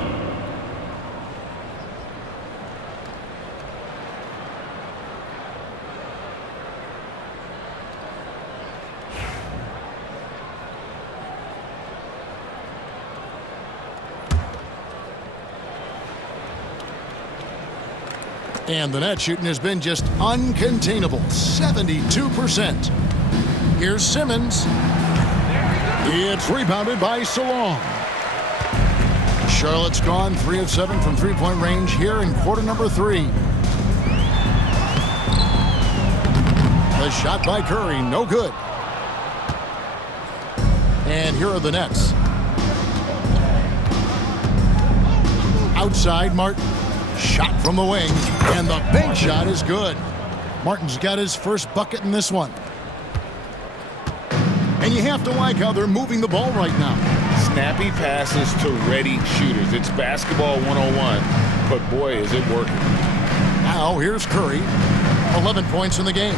And the net shooting has been just uncontainable, 72%. Here's Simmons. It's rebounded by Salong. Charlotte's gone 3 of 7 from three-point range here in quarter number 3. The shot by Curry, no good. And here are the Nets. Outside, Martin. Shot from the wing, and the bank shot is good. Martin's got his first bucket in this one. And you have to like how they're moving the ball right now. Snappy passes to ready shooters. It's basketball 101, but boy, is it working. Now here's Curry. 11 points in the game.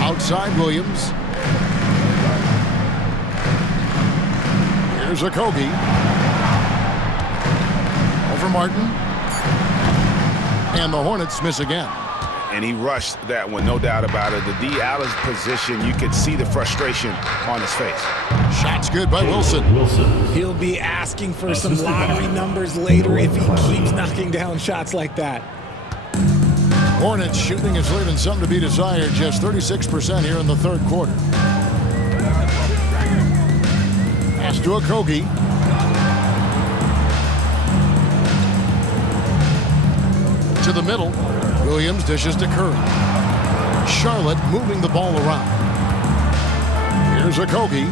Outside Williams. Here's Okogie. Over Martin. And the Hornets miss again. And he rushed that one, no doubt about it. The D out of position, you could see the frustration on his face. Shots good by Wilson. He'll be asking for some lottery numbers later if he keeps knocking down shots like that. Hornets shooting is leaving something to be desired. Just 36% here in the third quarter. Pass to Okogie. To the middle. Williams dishes to Curry. Charlotte moving the ball around. Here's Okogie.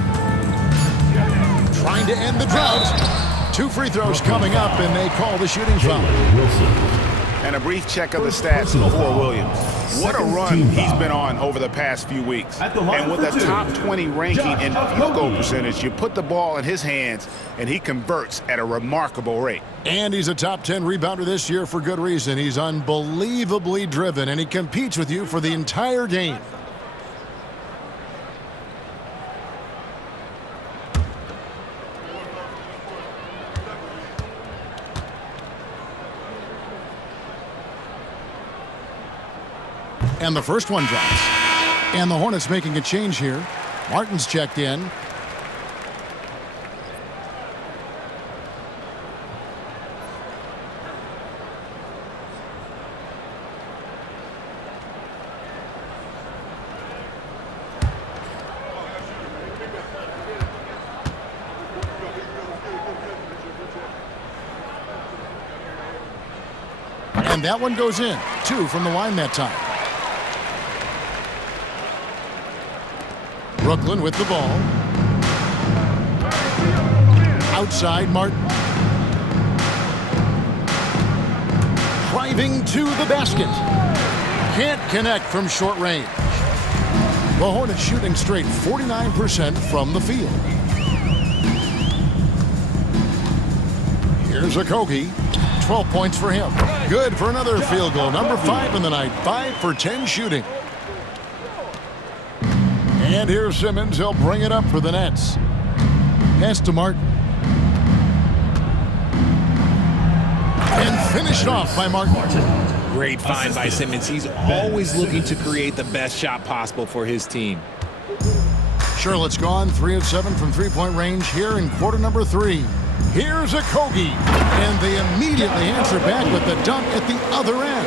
trying to end the drought. 2 free throws coming up, and they call the shooting foul. And a brief check of the stats for Williams. What a run he's been on over the past few weeks. And with a top 20 ranking in field goal percentage, you put the ball in his hands, and he converts at a remarkable rate. And he's a top 10 rebounder this year for good reason. He's unbelievably driven, and he competes with you for the entire game. And the first one drops. And the Hornets making a change here. Martin's checked in. And that one goes in. 2 from the line that time. Brooklyn with the ball. Outside, Martin. Driving to the basket. Can't connect from short range. The Hornets shooting straight 49% from the field. Here's Okogie. 12 points for him. Good for another field goal. Number 5 in the night. 5 for 10 shooting. And here's Simmons. He'll bring it up for the Nets. Pass to Martin. And finished off by Martin. Great find by Simmons. He's always looking to create the best shot possible for his team. Charlotte's gone 3 of 7 from three-point range here in quarter number 3. Here's Okogie. And they immediately answer back with the dunk at the other end.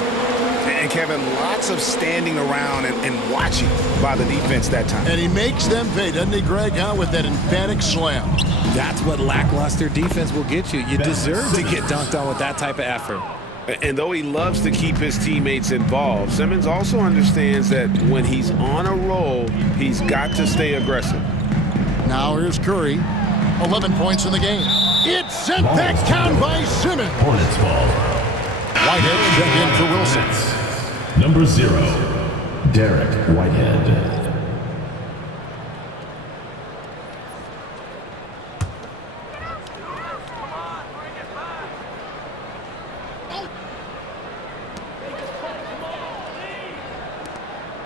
And Kevin, lots of standing around and watching by the defense that time. And he makes them pay, doesn't he, Greg, with that emphatic slam. That's what lackluster defense will get you. You deserve to get dunked on with that type of effort. And though he loves to keep his teammates involved, Simmons also understands that when he's on a roll, he's got to stay aggressive. Now here's Curry. 11 points in the game. It's sent back down by Simmons. Hornets ball. Whitehead checked in for Wilson. Number 0, Derek Whitehead.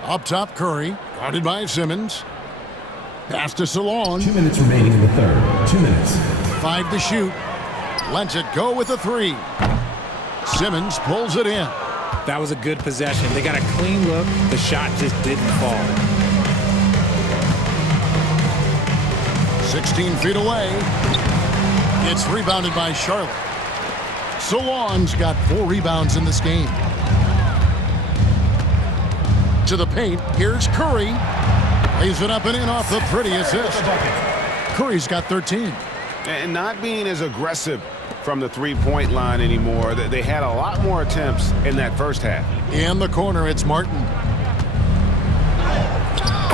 Up top, Curry, guarded by Simmons. Pass to Salon. 2 minutes remaining in the third. 2 minutes. 5 to shoot. Lets it go with a 3. Simmons pulls it in. That was a good possession. They got a clean look. The shot just didn't fall. 16 feet away. It's rebounded by Charlotte. Salon's got 4 rebounds in this game. To the paint. Here's Curry. Lays it up and in off the pretty assist. Curry's got 13. And not being as aggressive from the three-point line anymore. They had a lot more attempts in that first half. In the corner, it's Martin.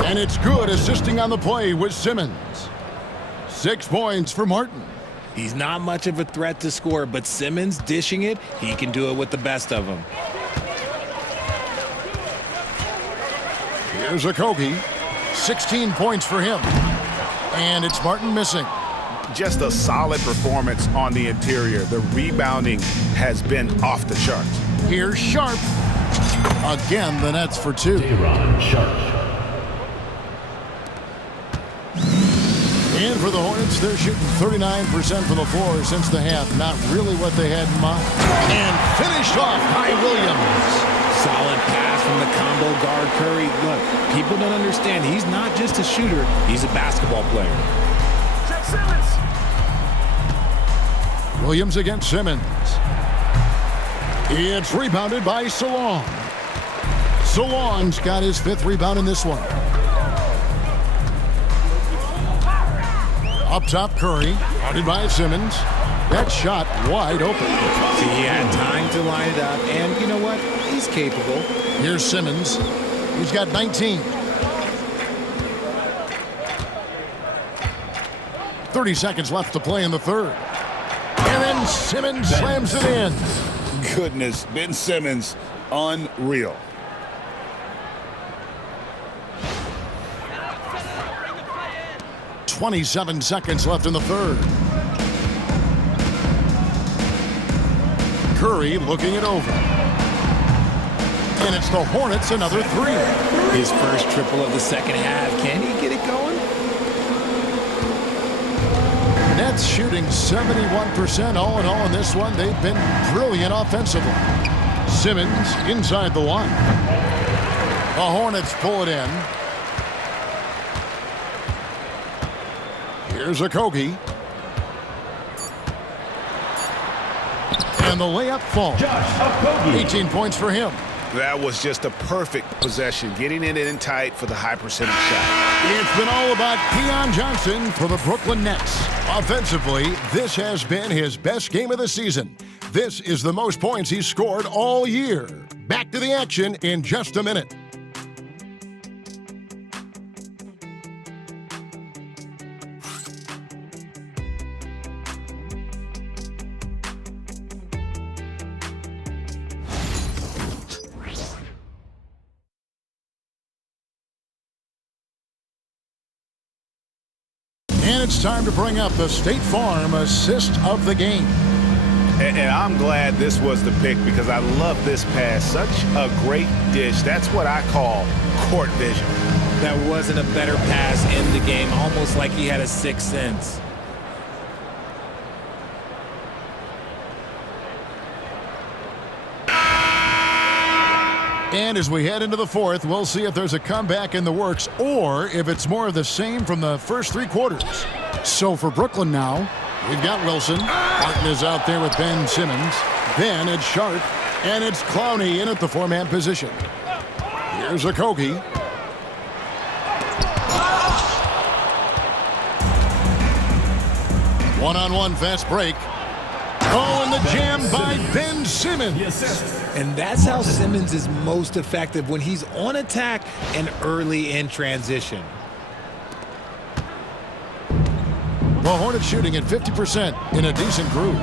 And it's good, assisting on the play with Simmons. 6 points for Martin. He's not much of a threat to score, but Simmons dishing it, he can do it with the best of them. Here's Okogie. 16 points for him. And it's Martin missing. Just a solid performance on the interior. The rebounding has been off the charts. Here's Sharp. Again, the Nets for 2. Sharp. And for the Hornets, they're shooting 39% from the floor since the half. Not really what they had in mind. And finished off by Williams. Solid pass from the combo guard Curry. Look, people don't understand. He's not just a shooter. He's a basketball player. Williams against Simmons. It's rebounded by Salon. Salon's got his 5th rebound in this one. Up top, Curry, guarded by Simmons. That shot wide open. See, he had time to line it up, and you know what? He's capable. Here's Simmons. He's got 19. 30 seconds left to play in the third. And then Simmons slams it in. Goodness, Ben Simmons, unreal. .27 seconds left in the third. Curry looking it over. And it's the Hornets another three. His first triple of the second half. Can he get it going? Nets shooting 71% all in all in this one. They've been brilliant offensively. Simmons inside the line. The Hornets pull it in. Here's Okogie. And the layup falls. 18 points for him. That was just a perfect possession, getting it in tight for the high percentage shot. It's been all about Keon Johnson for the Brooklyn Nets. Offensively, this has been his best game of the season. This is the most points he's scored all year. Back to the action in just a minute. And it's time to bring up the State Farm assist of the game. And I'm glad this was the pick because I love this pass. Such a great dish. That's what I call court vision. That wasn't a better pass in the game, almost like he had a sixth sense. And as we head into the fourth, we'll see if there's a comeback in the works or if it's more of the same from the first three quarters. So for Brooklyn now, we've got Wilson. Martin is out there with Ben Simmons. Then it's Sharp, and it's Clowney in at the four-man position. Here's Okogie. One-on-one fast break. Oh, and the jam by Ben Simmons. And that's how Simmons is most effective, when he's on attack and early in transition. The Hornets shooting at 50% in a decent groove.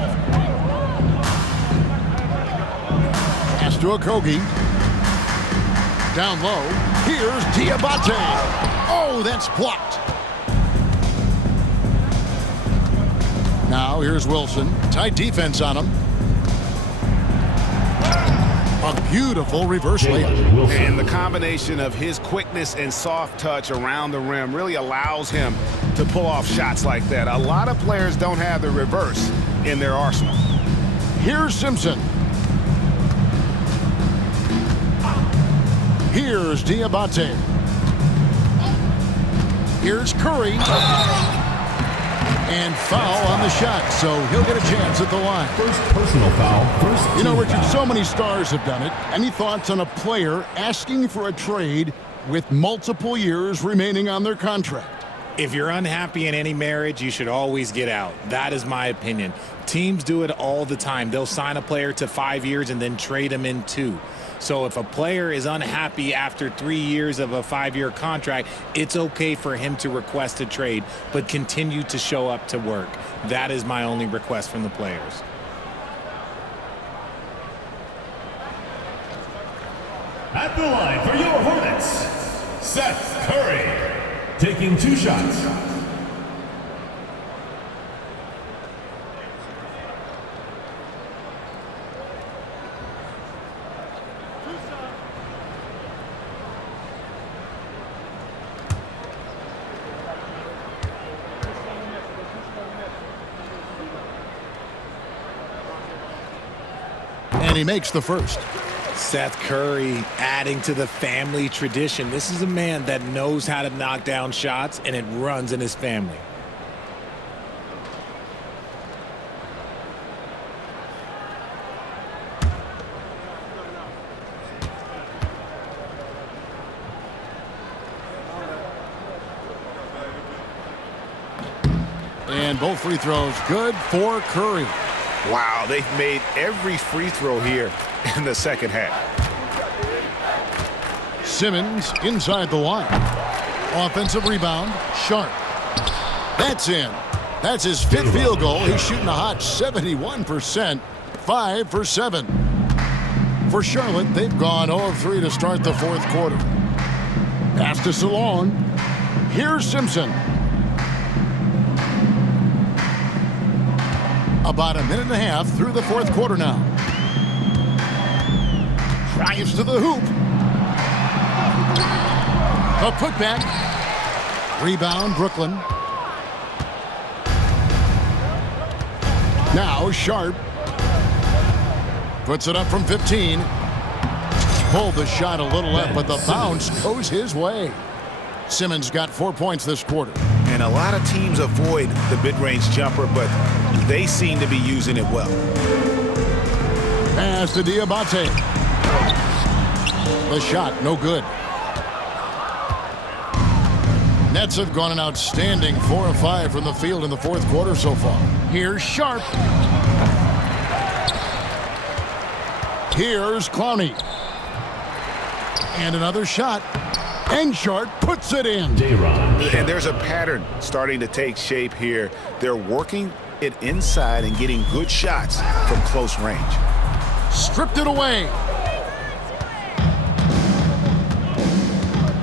Pass to Okogie. Down low. Here's Diabate. Oh, that's blocked. Now here's Wilson. Tight defense on him. A beautiful reverse layup. And the combination of his quickness and soft touch around the rim really allows him to pull off shots like that. A lot of players don't have the reverse in their arsenal. Here's Simpson. Here's Diabate. Here's Curry. And foul on the shot, so he'll get a chance at the line. First personal foul. You know, Richard, so many stars have done it. Any thoughts on a player asking for a trade with multiple years remaining on their contract? If you're unhappy in any marriage, you should always get out. That is my opinion. Teams do it all the time. They'll sign a player to 5 years and then trade him in 2. So if a player is unhappy after 3 years of a 5-year contract, it's okay for him to request a trade, but continue to show up to work. That is my only request from the players. At the line for your Hornets, Seth Curry, taking 2 shots. And he makes the first. Seth Curry adding to the family tradition. This is a man that knows how to knock down shots, and it runs in his family. And both free throws good for Curry. Wow, they've made every free throw here in the second half. Simmons inside the line. Offensive rebound, Sharp. That's in. That's his 5th field goal. He's shooting a hot 71%, 5 for 7. For Charlotte, they've gone 0 of 3 to start the 4th quarter. Pass to Salon. Here's Simpson. About a minute and a half through the 4th quarter now. Drives to the hoop. A putback. Rebound, Brooklyn. Now Sharp. Puts it up from 15. Pulled the shot a little left, but the bounce goes his way. Simmons got 4 points this quarter. And a lot of teams avoid the mid-range jumper, but they seem to be using it well. Pass to Diabate. The shot, no good. Nets have gone an outstanding 4 of 5 from the field in the 4th quarter so far. Here's Sharp. Here's Clowney. And another shot. And Sharp puts it in. And there's a pattern starting to take shape here. They're working it inside and getting good shots from close range. Stripped it away.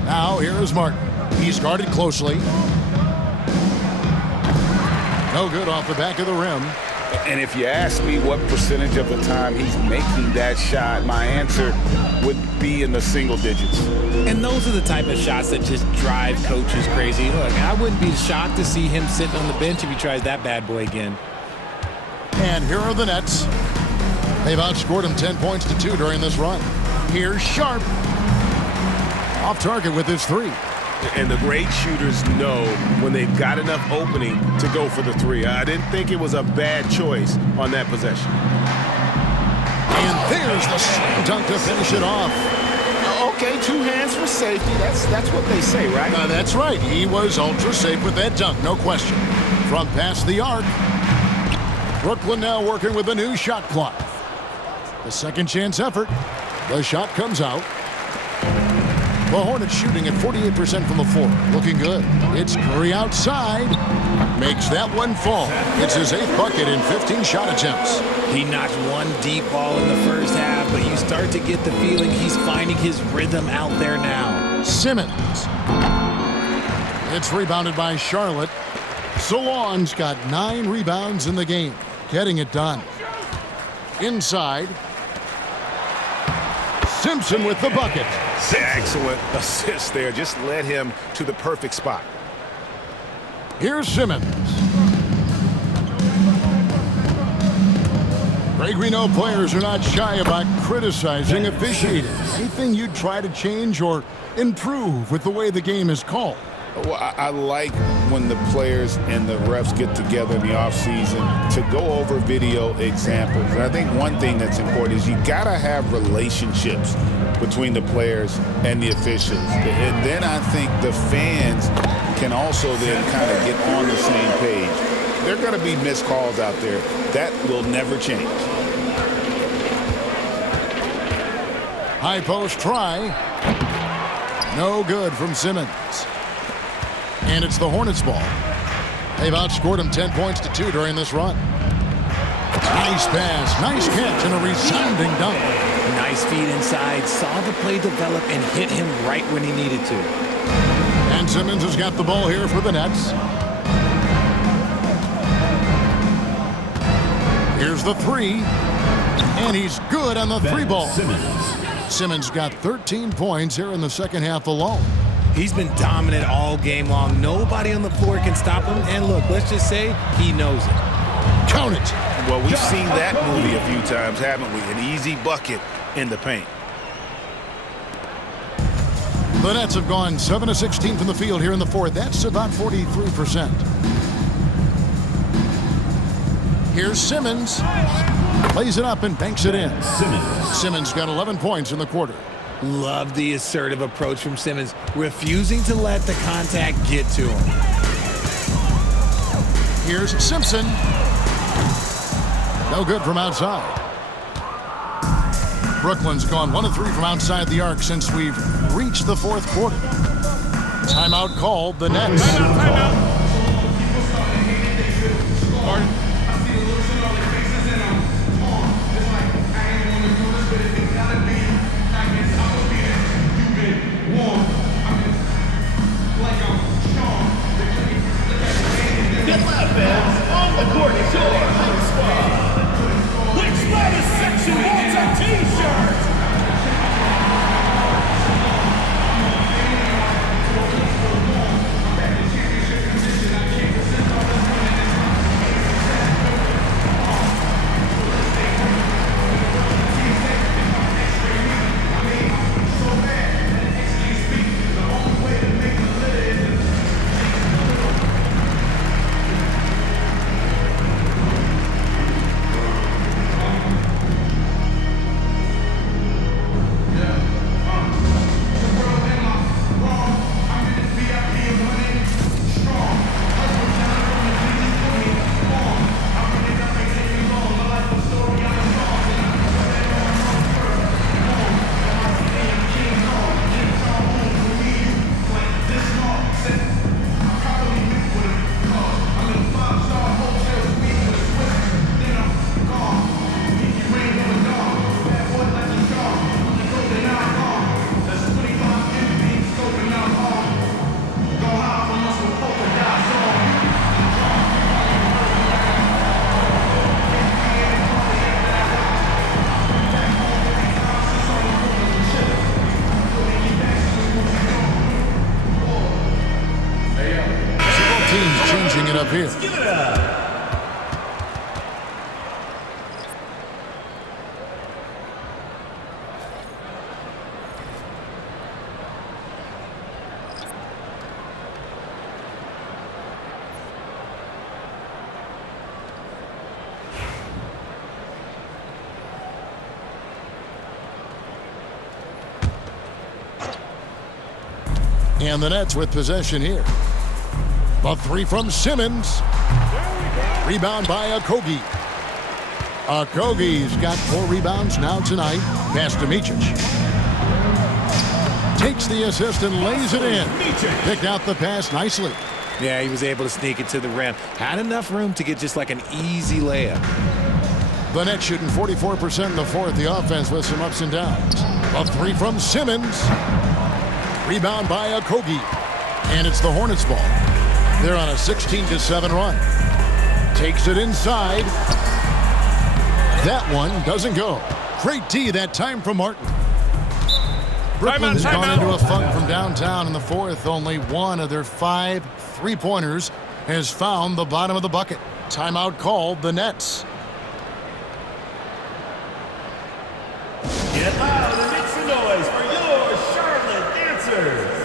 Now here's Martin. He's guarded closely. No good off the back of the rim. And if you ask me what percentage of the time he's making that shot, my answer would be in the single digits. And those are the type of shots that just drive coaches crazy. Look, I wouldn't be shocked to see him sitting on the bench if he tries that bad boy again. And here are the Nets. They've outscored him 10 points to 2 during this run. Here's Sharp. Off target with his 3. And the great shooters know when they've got enough opening to go for the 3. I didn't think it was a bad choice on that possession. And there's the slam dunk to finish it off. Okay, 2 hands for safety. That's what they say, right? That's right. He was ultra safe with that dunk, no question. From past the arc. Brooklyn now working with a new shot clock. The second chance effort. The shot comes out. The Hornets shooting at 48% from the floor. Looking good. It's Curry outside. Makes that one fall. It's his 8th bucket in 15 shot attempts. He knocked one deep ball in the first half, but you start to get the feeling he's finding his rhythm out there now. Simmons. It's rebounded by Charlotte. Salon's got 9 rebounds in the game. Getting it done. Inside. Simpson with the bucket. Excellent assist there. Just led him to the perfect spot. Here's Simmons. Greg, we know players are not shy about criticizing officiating. Anything you'd try to change or improve with the way the game is called? Well, I like when the players and the refs get together in the offseason to go over video examples. And I think one thing that's important is you got to have relationships between the players and the officials. And then I think the fans can also then kind of get on the same page. There are going to be missed calls out there. That will never change. High post try. No good from Simmons. And it's the Hornets ball. They've outscored him 10 points to 2 during this run. Nice pass, nice catch, and a resounding dunk. Nice feed inside, saw the play develop and hit him right when he needed to. And Simmons has got the ball here for the Nets. Here's the 3. And he's good on the 3 ball. Simmons got 13 points here in the second half alone. He's been dominant all game long. Nobody on the floor can stop him. And look, let's just say he knows it. Count it. Well, we've seen that movie a few times, haven't we? An easy bucket in the paint. The Nets have gone 7 of 16 from the field here in the 4th. That's about 43%. Here's Simmons. Plays it up and banks it in. Simmons got 11 points in the quarter. Love the assertive approach from Simmons, refusing to let the contact get to him. Here's Simpson. No good from outside. Brooklyn's gone 1 of 3 from outside the arc since we've reached the 4th quarter. Timeout called, the Nets. Martin. Get loud, fans. On the court is your home squad. Which latest section wants a t-shirt? Up here. Give it up. And the Nets with possession here. A three from Simmons. Rebound by Okogie. Okogie's got 4 rebounds now tonight. Pass to Micic. Takes the assist and lays it in. Picked out the pass nicely. Yeah, he was able to sneak it to the rim. Had enough room to get just like an easy layup. The Nets shooting 44% in the fourth. The offense with some ups and downs. A three from Simmons. Rebound by Okogie. And it's the Hornets ball. They're on a 16-7 run. Takes it inside. That one doesn't go. Great D that time from Martin. Brooklyn's gone into a funk from downtown in the fourth. Only one of their 5 3-pointers has found the bottom of the bucket. Timeout called, the Nets. Get loud and make some noise for your Charlotte Dancers.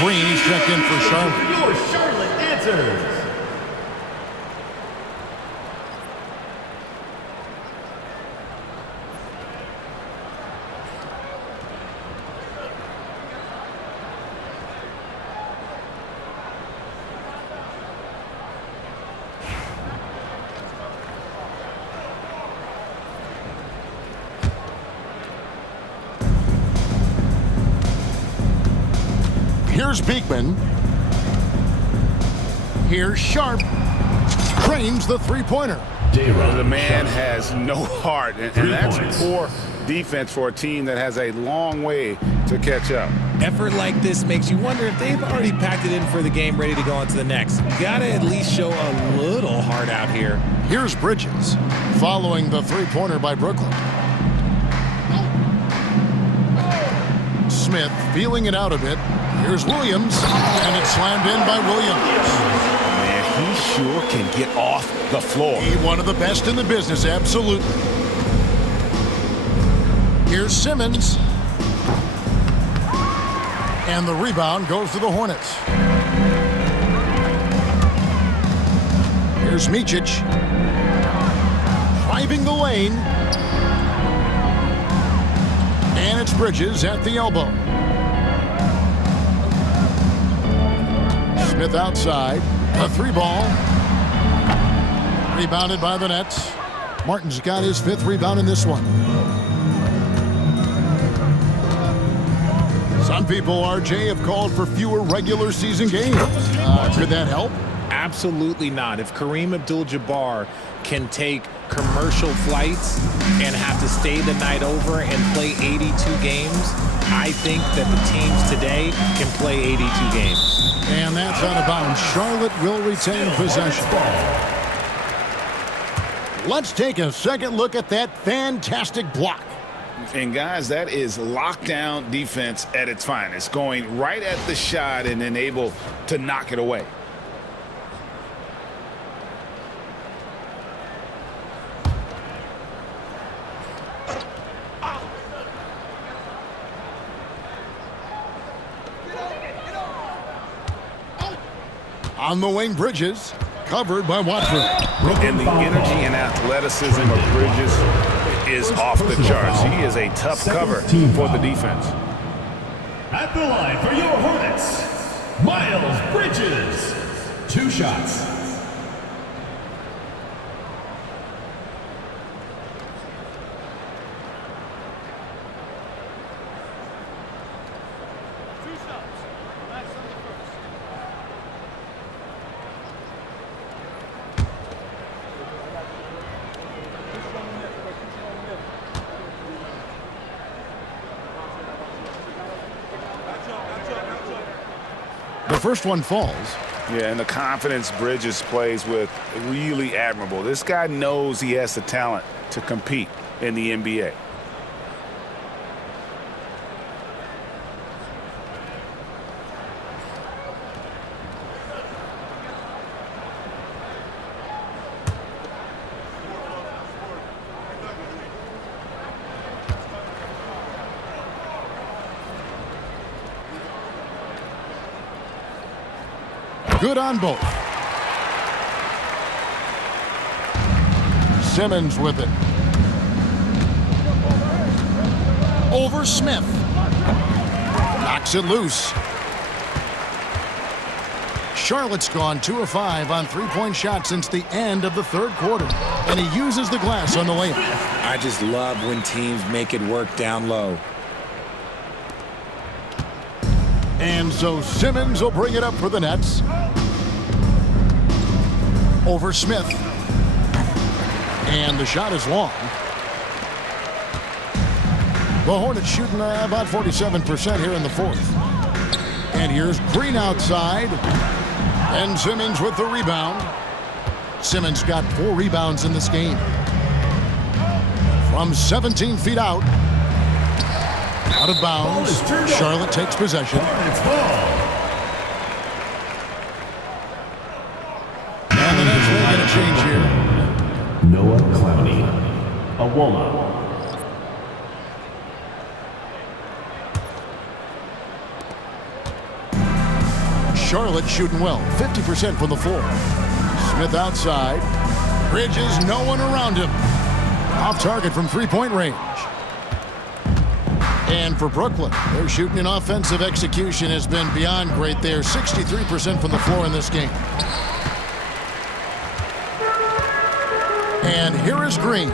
Green's checked in for Charlotte. Your Charlotte Dancers. Here's Beekman. Here's Sharp. Cranes the three-pointer. The man has no heart, and that's poor defense for a team that has a long way to catch up. Effort like this makes you wonder if they've already packed it in for the game, ready to go on to the next. Gotta at least show a little heart out here. Here's Bridges, following the three-pointer by Brooklyn. Smith feeling it out a bit. Here's Williams, and it's slammed in by Williams. Man, he sure can get off the floor. He's one of the best in the business, absolutely. Here's Simmons. And the rebound goes to the Hornets. Here's Micic. Driving the lane. And it's Bridges at the elbow. Smith outside. A three ball. Rebounded by the Nets. Martin's got his 5th rebound in this one. Some people, RJ, have called for fewer regular season games. Could that help? Absolutely not. If Kareem Abdul-Jabbar can take commercial flights and have to stay the night over and play 82 games, I think that the teams today can play 82 games. And that's out of bounds. Charlotte will retain possession. Let's take a second look at that fantastic block. And guys, that is lockdown defense at its finest, going right at the shot and then able to knock it away. On the wing, Bridges, covered by Watford. And the energy and athleticism of Bridges is off the charts. He is a tough cover for the defense. At the line for your Hornets, Miles Bridges. 2 shots. The first one falls. Yeah, and the confidence Bridges plays with, really admirable. This guy knows he has the talent to compete in the NBA. Good on both. Simmons with it. Over Smith. Knocks it loose. Charlotte's gone 2 of 5 on three-point shots since the end of the 3rd quarter. And he uses the glass on the layup. I just love when teams make it work down low. And so Simmons will bring it up for the Nets. Over Smith. And the shot is long. The Hornets shooting about 47% here in the 4th. And here's Green outside. And Simmons with the rebound. Simmons got 4 rebounds in this game. From 17 feet out. Out of bounds. Charlotte takes possession. And the Nets will get a change here. Noah Clowney, Awoma. Charlotte shooting well, 50% from the floor. Smith outside. Bridges, no one around him. Off target from three-point range. And for Brooklyn, their shooting and offensive execution has been beyond great. They're 63% from the floor in this game. And here is Green.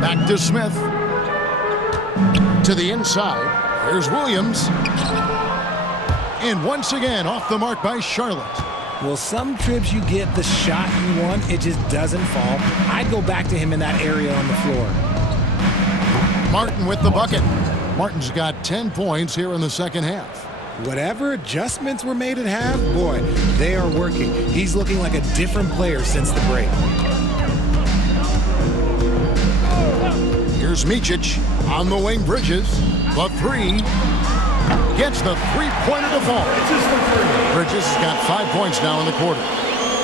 Back to Smith. To the inside. Here's Williams. And once again, off the mark by Charlotte. Well, some trips you get the shot you want, it just doesn't fall. I'd go back to him in that area on the floor. Martin with the bucket. Martin's got 10 points here in the second half. Whatever adjustments were made at half, boy, they are working. He's looking like a different player since the break. Here's Micic on the wing. Bridges. The three. Gets the three-pointer to fall. Bridges has got 5 points now in the quarter.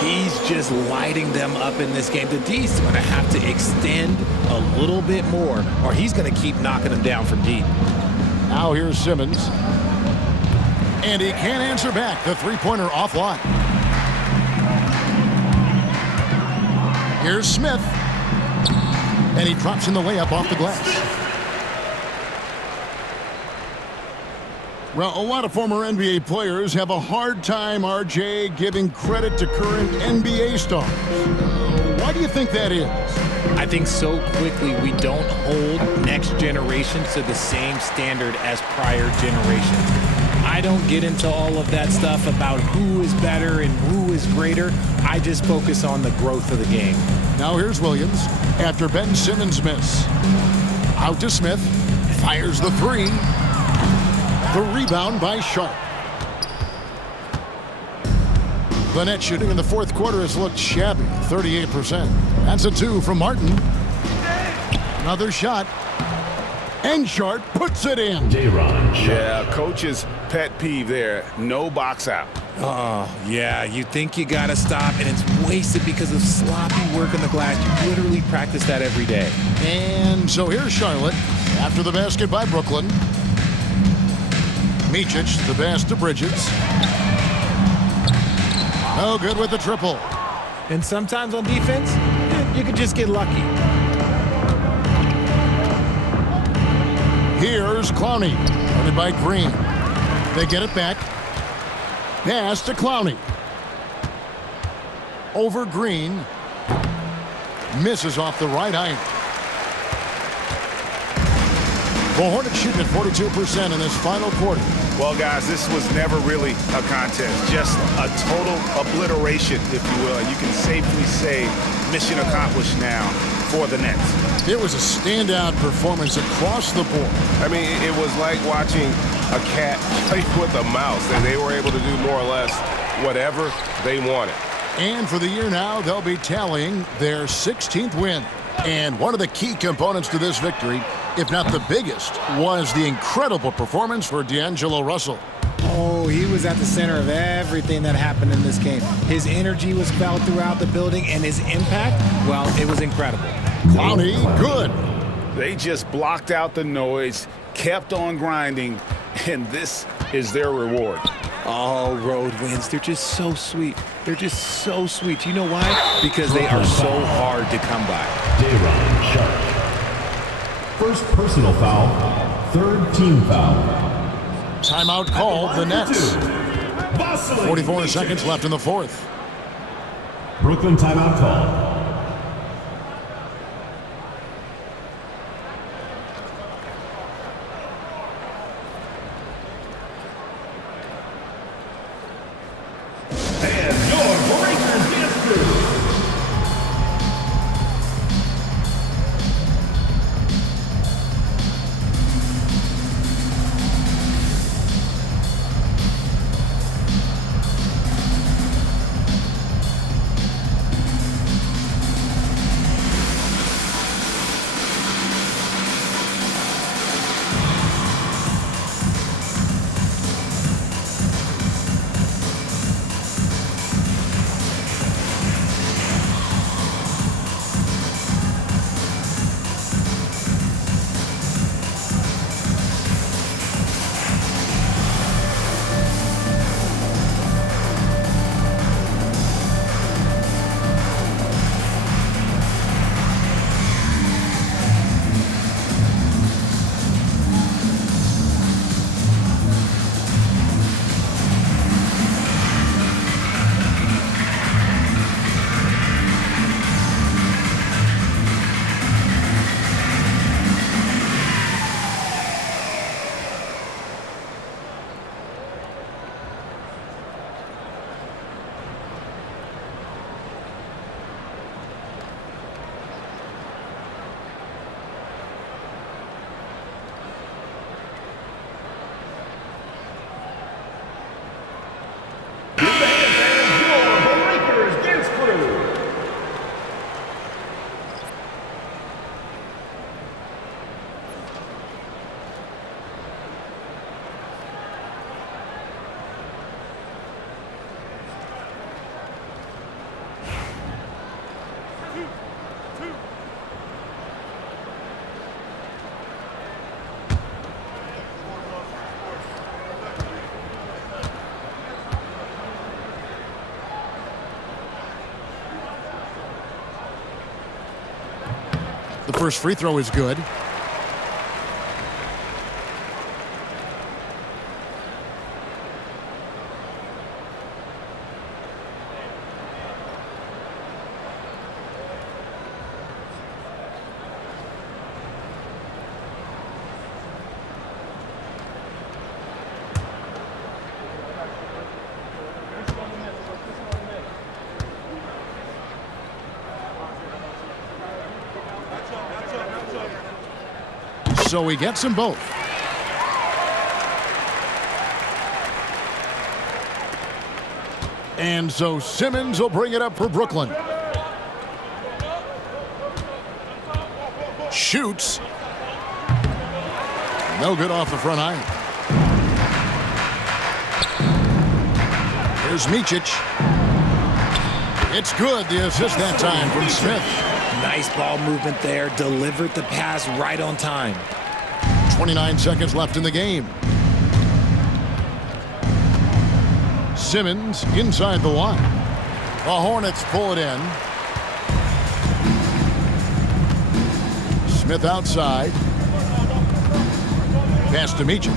He's just lighting them up in this game. The D's going to have to extend a little bit more, or he's going to keep knocking them down from deep. Now here's Simmons. And he can't answer back. The three-pointer offline. Here's Smith. And he drops in the layup off the glass. Well, a lot of former NBA players have a hard time, RJ, giving credit to current NBA stars. Why do you think that is? I think so quickly we don't hold next generations to the same standard as prior generations. I don't get into all of that stuff about who is better and who is greater. I just focus on the growth of the game. Now here's Williams after Ben Simmons' miss. Out to Smith. Fires the three. The rebound by Sharp. The net shooting in the fourth quarter has looked shabby, 38%. That's a two from Martin. Another shot. And Sharp puts it in. Yeah, coach's pet peeve there. No box out. Oh, yeah, you think you got to stop, and it's wasted because of sloppy work on the glass. You literally practice that every day. And so here's Charlotte after the basket by Brooklyn. Micic, the pass to Bridges. No good with the triple. And sometimes on defense, you can just get lucky. Here's Clowney, guarded by Green. They get it back. Pass to Clowney. Over Green. Misses off the right eye. The Hornets shooting at 42% in this final quarter. Well, guys, this was never really a contest. Just a total obliteration, if you will. And you can safely say mission accomplished now for the Nets. It was a standout performance across the board. I mean, it was like watching a cat play with a mouse, and they were able to do more or less whatever they wanted. And for the year now, they'll be tallying their 16th win. And one of the key components to this victory, if not the biggest, was the incredible performance for D'Angelo Russell. Oh, he was at the center of everything that happened in this game. His energy was felt throughout the building, and his impact, well, it was incredible. Clowney, good. They just blocked out the noise, kept on grinding, and this is their reward. Oh, road wins. They're just so sweet. They're just so sweet. You know why? Because they are so hard to come by. Dayron Sharp. First personal foul, third team foul. Timeout called, the Nets. 44 seconds left in the fourth. Brooklyn timeout called. The first free throw is good. So he gets them both. And so Simmons will bring it up for Brooklyn. Shoots. No good off the front iron. Here's Micic. It's good. The assist that time from Smith. Nice ball movement there. Delivered the pass right on time. 29 seconds left in the game. Simmons inside the line. The Hornets pull it in. Smith outside. Pass to Micic.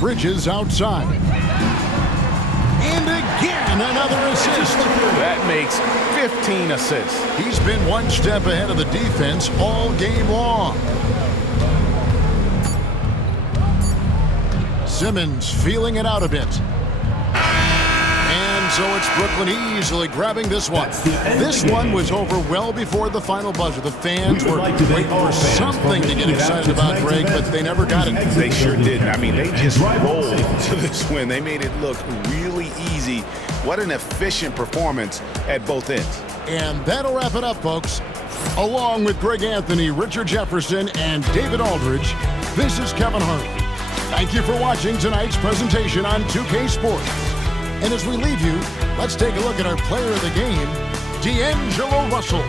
Bridges outside. And again, another assist. That makes 15 assists. He's been one step ahead of the defense all game long. Simmons feeling it out a bit. And so it's Brooklyn easily grabbing this one. This one was over well before the final buzzer. The fans were waiting for something to get excited about, Greg, but they never got it. They sure didn't. I mean, they just rolled to this win. They made it look really easy. What an efficient performance at both ends. And that'll wrap it up, folks. Along with Greg Anthony, Richard Jefferson, and David Aldridge, this is Kevin Hart. Thank you for watching tonight's presentation on 2K Sports. And as we leave you, let's take a look at our player of the game, D'Angelo Russell.